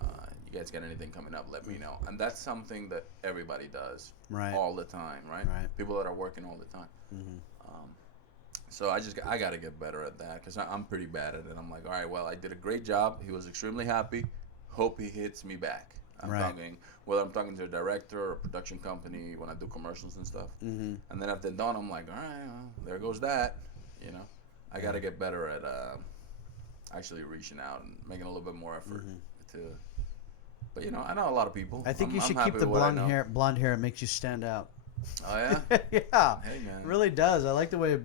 you guys got anything coming up? Let me know. And that's something that everybody does all the time, right? People that are working all the time. So I got to get better at that, because I'm pretty bad at it. I'm like, all right, well, I did a great job. He was extremely happy. Hope he hits me back. Whether I'm talking to a director or a production company when I do commercials and stuff. And then if they're done, I'm like, all right, well, there goes that. I got to get better at actually reaching out and making a little bit more effort to. But I know a lot I think you should keep the blonde hair. It makes you stand out. Oh yeah. Yeah. Hey man. It really does. I like the way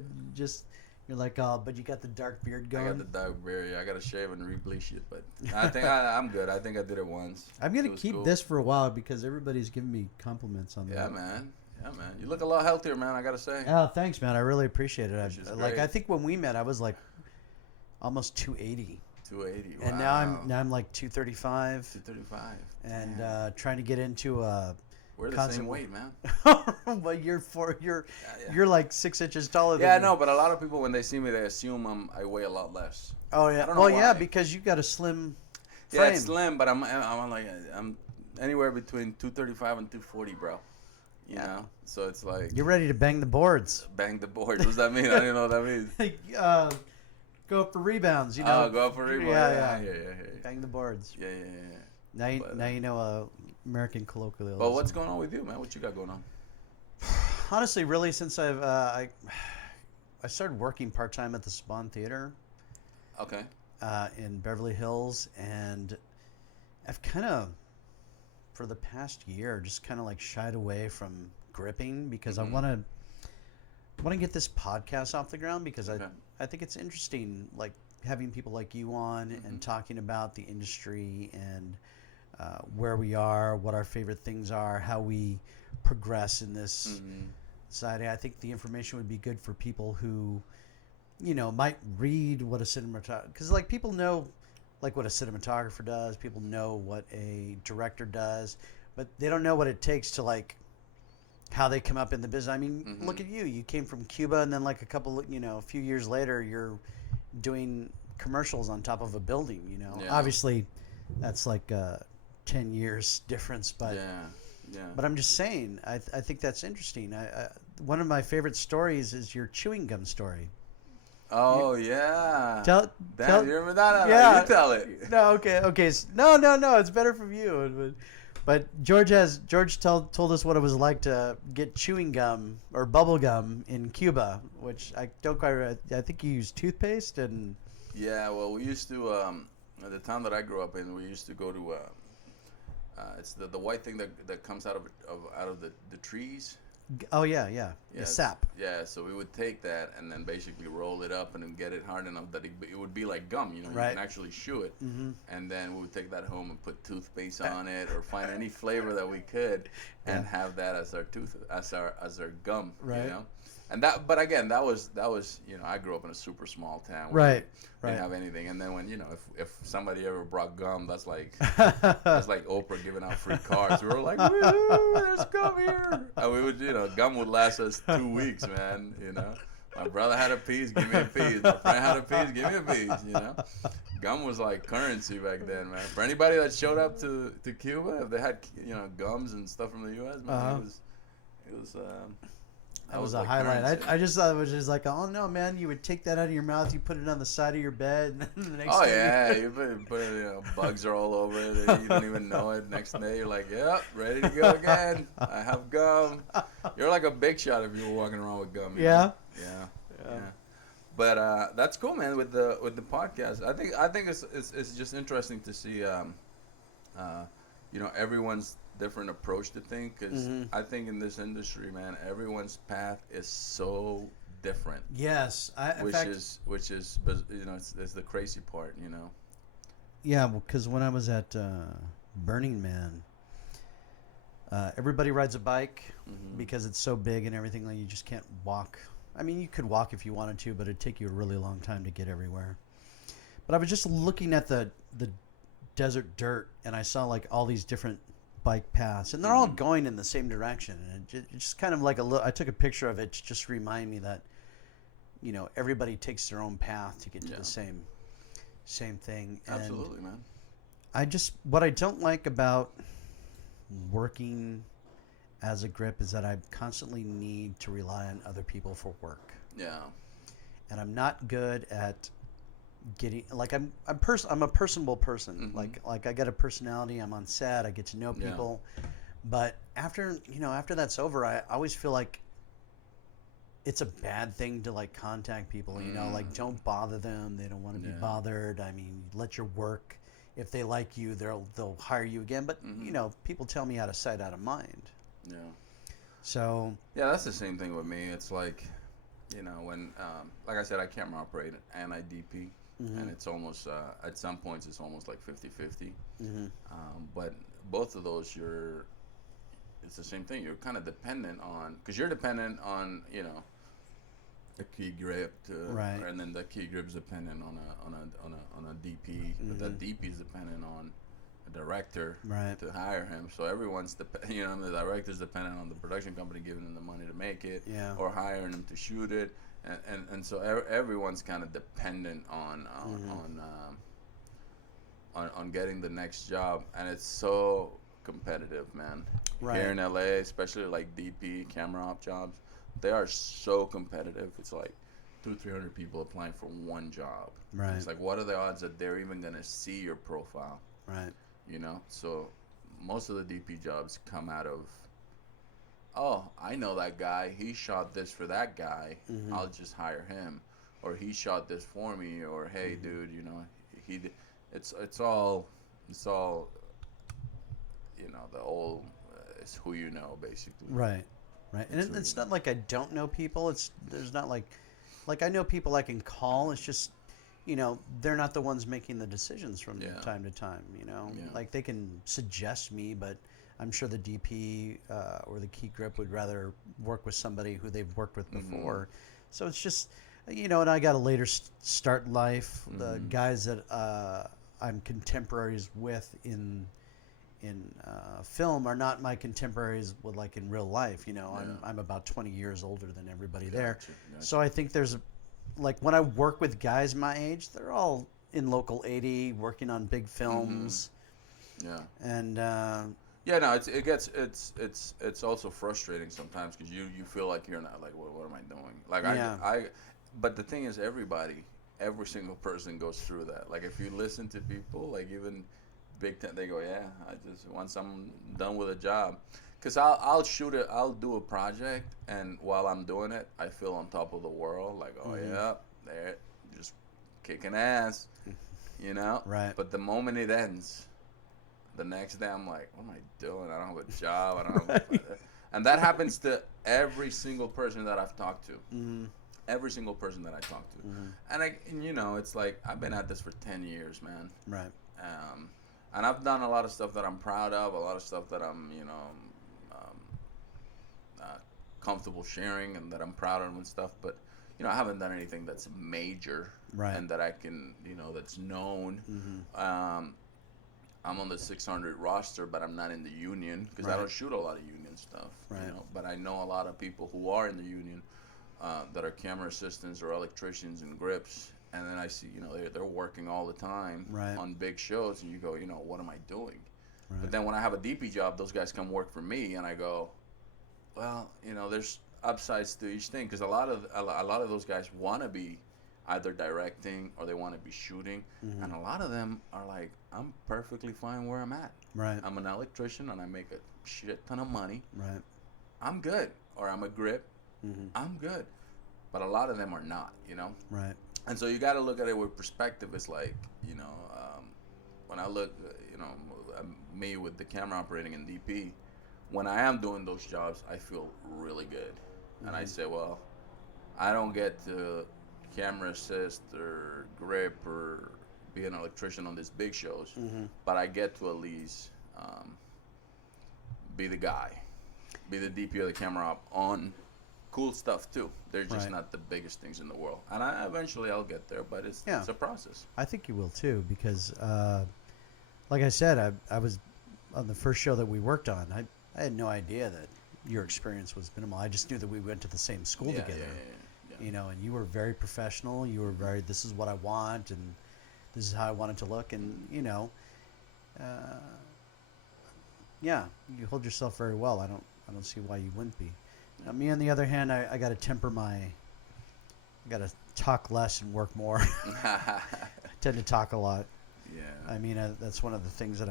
you're like, oh, but you got the dark beard going. I got the dark beard. I got to shave and re-bleach it, but I think I'm good. I think I did it once. I'm gonna keep this for a while because everybody's giving me compliments on that. Yeah, man. You look a lot healthier, man. I gotta say. Oh, thanks, man. I really appreciate it. I think when we met, I was like almost 280. 280. Wow. And now I'm like 235. 235. And trying to get into we're the same weight, man. But you're like 6 inches taller than me. Yeah, I know, but a lot of people, when they see me, they assume I weigh a lot less. Oh yeah. I don't know why. Yeah, because you got a slim frame. Yeah, it's slim, but I'm anywhere between 235 and 240, bro. You know, so it's like you're ready to bang the boards. Bang the boards. What does that mean? I don't even know what that means. Go up for rebounds. Oh, go up for rebounds. Yeah. Bang the boards. Yeah. Now you know American colloquialism. Well, what's going on with you, man? What you got going on? Honestly, really, since I started working part time at the Spawn Theater. Okay. In Beverly Hills, and I've kind of, for the past year, just kind of like shied away from gripping because I want to get this podcast off the ground because I think it's interesting, like having people like you on and talking about the industry and where we are, what our favorite things are, how we progress in this society. I think the information would be good for people who, might read what a cinematographer, because like people know like what a cinematographer does, people know what a director does, but they don't know what it takes to like how they come up in the business. I mean, look at you. You came from Cuba, and then like a few years later, you're doing commercials on top of a building. Yeah. Obviously, that's like 10 years difference, but yeah. But I'm just saying, I think that's interesting. One of my favorite stories is your chewing gum story. Oh yeah. Tell you remember that? Yeah. You tell it. No, okay. No. It's better from you. But George told us what it was like to get chewing gum or bubble gum in Cuba, which I don't quite. I think you use toothpaste and. Yeah, well, we used to at the town that I grew up in. We used to go to it's the white thing that comes out of the trees. Oh yeah. The Yes. sap. Yeah, so we would take that and then basically roll it up and then get it hard enough that it would be like gum, you know, Right. you can actually chew it. Mm-hmm. And then we would take that home and put toothpaste on it or find any flavor that we could and Yeah. have that as our gum, Right. you know. And but again, that was you know, I grew up in a super small town where Right. we didn't Right. have anything. And then when, you know, if somebody ever brought gum, that's like Oprah giving out free cards. We were like, woo, there's gum here. And we would, you know, gum would last us 2 weeks, man, you know. My brother had a piece, give me a piece. My friend had a piece, give me a piece, you know. Gum was like currency back then, man. For anybody that showed up to Cuba, if they had, you know, gums and stuff from the U.S., man, it was that was a like highlight. currency. I just thought it was just like, oh no, man! You would take that out of your mouth, you put it on the side of your bed, and then the next Oh day yeah, you put you know, bugs are all over it. And you don't even know it. Next day, you're like, "Yep, ready to go again. I have gum." You're like a big shot if you were walking around with gum. You Yeah. know? Yeah. But that's cool, man. With the podcast, I think it's just interesting to see, you know, everyone's different approach to things. Because Mhm. I think in this industry, man, everyone's path is so different. Yes, Which is you know, it's the crazy part, you know. yeah, because when I was at Burning Man, everybody rides a bike Mhm. because it's so big and everything. Like you just can't walk. I mean, you could walk if you wanted to, but it'd take you a really long time to get everywhere. But I was just looking at the desert dirt, and I saw like all these different bike paths, and they're all going in the same direction. And it's just kind of like I took a picture of it to just remind me that, you know, everybody takes their own path to get to the same thing. And Absolutely, man. what I don't like about working as a grip is that I constantly need to rely on other people for work. Yeah. And I'm not good at getting, like, I'm a personable person. Mhm. Like I got a personality. I'm on set. I get to know Yeah. people. But after that's over, I always feel like it's a bad thing to like contact people. You know, like don't bother them. They don't want to be Yeah. bothered. I mean, let your work. If they like you, they'll hire you again. But you know, people tell me out of sight, out of mind. Yeah. So Yeah, that's the same thing with me. It's like, you know, when, like I said, I camera operate and I DP, and it's almost, at some points, it's almost like 50-50. But both of those, it's the same thing. You're kind of dependent on, because you're dependent on, you know, a key grip Right. and then the key grip is dependent on a DP, but that DP is dependent on a director Right. to hire him. So everyone's you know, the director's dependent on the production company giving them the money to make it, Yeah. or hiring him to shoot it, and so everyone's kind of dependent on getting the next job, and it's so competitive, man. Right. Here in LA, especially like DP camera op jobs, they are so competitive. It's like 200-300 people applying for one job. Right. And it's like, what are the odds that they're even gonna see your profile? Right. You know, so most of the DP jobs come out of, oh, I know that guy. He shot this for that guy. I'll just hire him, or he shot this for me, or hey, dude, you know, it's all, you know, the old, it's who you know, basically. Right. Right. And it's not like I don't know people. There's not like I know people I can call. It's just, you know, they're not the ones making the decisions from time to time, you know. Yeah. Like they can suggest me, but I'm sure the DP or the key grip would rather work with somebody who they've worked with before. So it's just, you know, and I got a later start in life. The guys that I'm contemporaries with in film are not my contemporaries with like in real life. You know, I'm about 20 years older than everybody there. Gotcha. So I think there's like when I work with guys my age, they're all in local 80 working on big films. Yeah. And yeah, no, it's also frustrating sometimes because you feel like you're not like, what am I doing? Like but the thing is, every single person goes through that. Like if you listen to people, like even big time. They go, yeah. I just once I'm done with a job, because I'll shoot it. I'll do a project, and while I'm doing it, I feel on top of the world. Like, oh yeah, there, just kicking ass, you know. Right. But the moment it ends, the next day I'm like, what am I doing? I don't have a job. I don't have. And that happens to every single person that I've talked to. Every single person that I talk to. And you know, it's like I've been at this for 10 years, man. Right. And I've done a lot of stuff that I'm proud of, a lot of stuff that I'm, you know, um, comfortable sharing and that I'm proud of and stuff. But, you know, I haven't done anything that's major and that I can, you know, that's known. I'm on the 600 roster, but I'm not in the union because I don't shoot a lot of union stuff. You know, but I know a lot of people who are in the union that are camera assistants or electricians and grips, and then I see, you know, they're working all the time on big shows, and you go, you know, what am I doing? But then when I have a DP job, those guys come work for me, and I go, well, you know, there's upsides to each thing because a lot of those guys want to be either directing or they want to be shooting, and a lot of them are like, I'm perfectly fine where I'm at. Right. I'm an electrician and I make a shit ton of money. Right. I'm good. Or I'm a grip. I'm good. But a lot of them are not, you know? Right. And so you got to look at it with perspective. It's like, you know, when I look, you know, me with the camera operating in DP, when I am doing those jobs, I feel really good. And I say, well, I don't get to camera assist or grip or be an electrician on these big shows, but I get to at least be the guy, be the DP or the camera op on cool stuff too. They're just not the biggest things in the world, and eventually I'll get there, but it's a process. I think you will too, because like I said, I was on the first show that we worked on. I had no idea that your experience was minimal. I just knew that we went to the same school together. You know, and you were very professional. You were very, this is what I want, and this is how I want it to look, and you know, yeah, you hold yourself very well. I don't see why you wouldn't be. Now, me on the other hand, I got to temper I got to talk less and work more. I tend to talk a lot. Yeah. I mean, that's one of the things that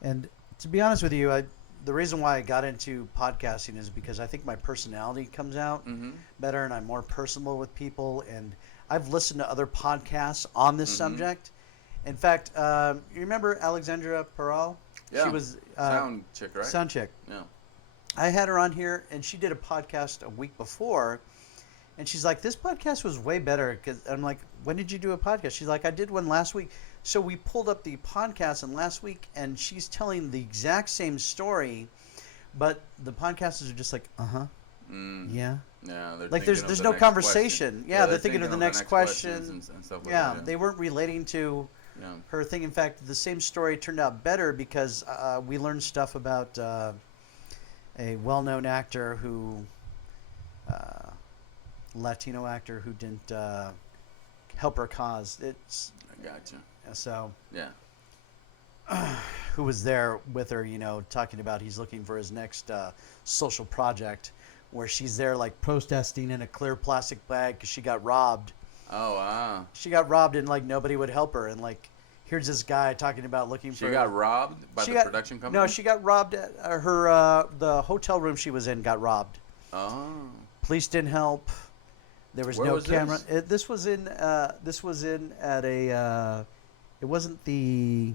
and to be honest with you, the reason why I got into podcasting is because I think my personality comes out better, and I'm more personable with people. And I've listened to other podcasts on this subject. In fact, you remember Alexandra Peral? Yeah. She was sound chick, right? Sound chick. Yeah. I had her on here, and she did a podcast a week before, and she's like, "This podcast was way better." Because I'm like, "When did you do a podcast?" She's like, "I did one last week." So we pulled up the podcast and last week, and she's telling the exact same story, but the podcasters are just like, yeah. Yeah, Like there's no conversation. Yeah, they're thinking of the next question. And stuff like yeah, that, they weren't relating to her thing. In fact, the same story turned out better because we learned stuff about a well-known actor who, Latino actor who didn't help her cause. I gotcha. So yeah, who was there with her, you know, talking about he's looking for his next social project, where she's there like protesting in a clear plastic bag because she got robbed. Oh wow! She got robbed and like nobody would help her, and like here's this guy talking about looking for. She got robbed by the production company. No, she got robbed at her the hotel room she was in got robbed. Oh. Police didn't help. There was no camera. This was in at a. It wasn't the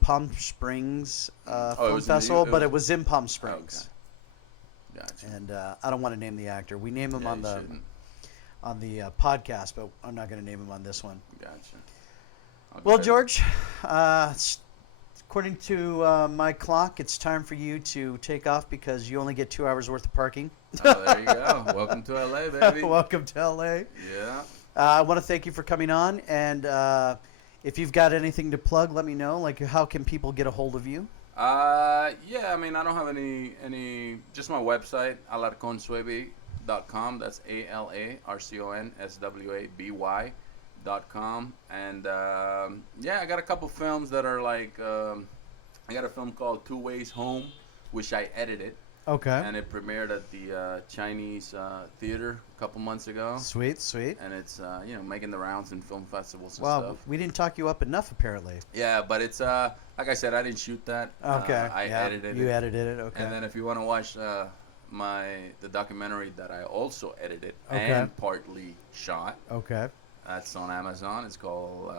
Palm Springs film festival, but it was in Palm Springs. Okay. Gotcha. And I don't want to name the actor. We name him on the podcast, but I'm not going to name him on this one. Gotcha. Well, George, according to my clock, it's time for you to take off because you only get 2 hours worth of parking. Oh, there you go. Welcome to LA, baby. Welcome to LA. Yeah. I want to thank you for coming on, and if you've got anything to plug, let me know. Like, how can people get a hold of you? Yeah, I mean, I don't have any just my website, alarconswaby.com. That's ALARCONSWABY.com. And yeah, I got a couple films that are like I got a film called Two Ways Home, which I edited. Okay. And it premiered at the Chinese theater a couple months ago. Sweet, sweet. And it's making the rounds in film festivals and Wow, stuff. we didn't talk you up enough, apparently. Yeah, but it's like I said, I didn't shoot that. Okay. I yeah. edited You it. edited it. Okay. And then if you want to watch the documentary that I also edited Okay. and partly shot, Okay. that's on Amazon. It's called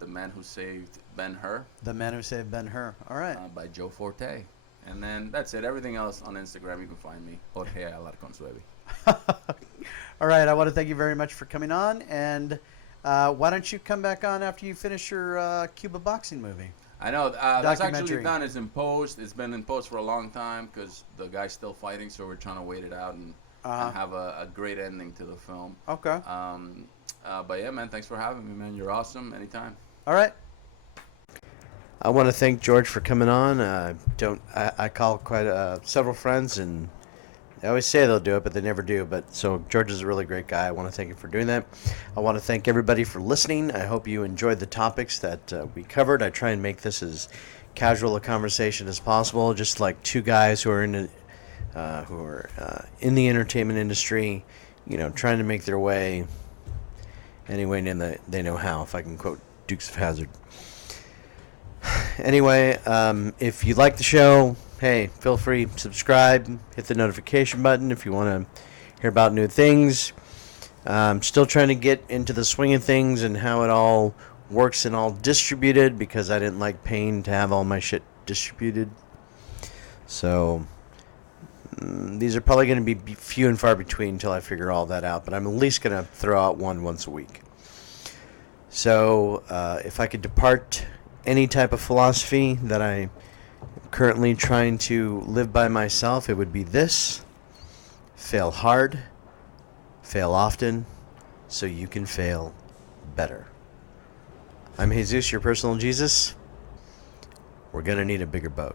"The Man Who Saved Ben-Hur" The Man Who Saved Ben-Hur. All right. by Joe Forte. And then that's it. Everything else on Instagram, you can find me, Jorge Alarcon-Swaby. All right. I want to thank you very much for coming on. And why don't you come back on after you finish your Cuba boxing movie? I know that's actually Documentary. done. It's in post. It's been in post for a long time because the guy's still fighting, so we're trying to wait it out and have a great ending to the film. Okay. But yeah, man, thanks for having me, man. You're awesome. Anytime. All right. I want to thank George for coming on. I call quite several friends, and they always say they'll do it, but they never do. But so George is a really great guy. I want to thank him for doing that. I want to thank everybody for listening. I hope you enjoyed the topics that we covered. I try and make this as casual a conversation as possible, just like two guys who are in the entertainment industry, trying to make their way any way they know how. If I can quote Dukes of Hazzard. Anyway, if you like the show, hey, feel free to subscribe, hit the notification button if you want to hear about new things. I'm still trying to get into the swing of things and how it all works and all distributed because I didn't like paying to have all my shit distributed. So these are probably going to be few and far between until I figure all that out, but I'm at least going to throw out one once a week. So if I could depart any type of philosophy that I'm currently trying to live by myself, it would be this: fail hard, fail often, so you can fail better. I'm Jesus, your personal Jesus. We're going to need a bigger boat.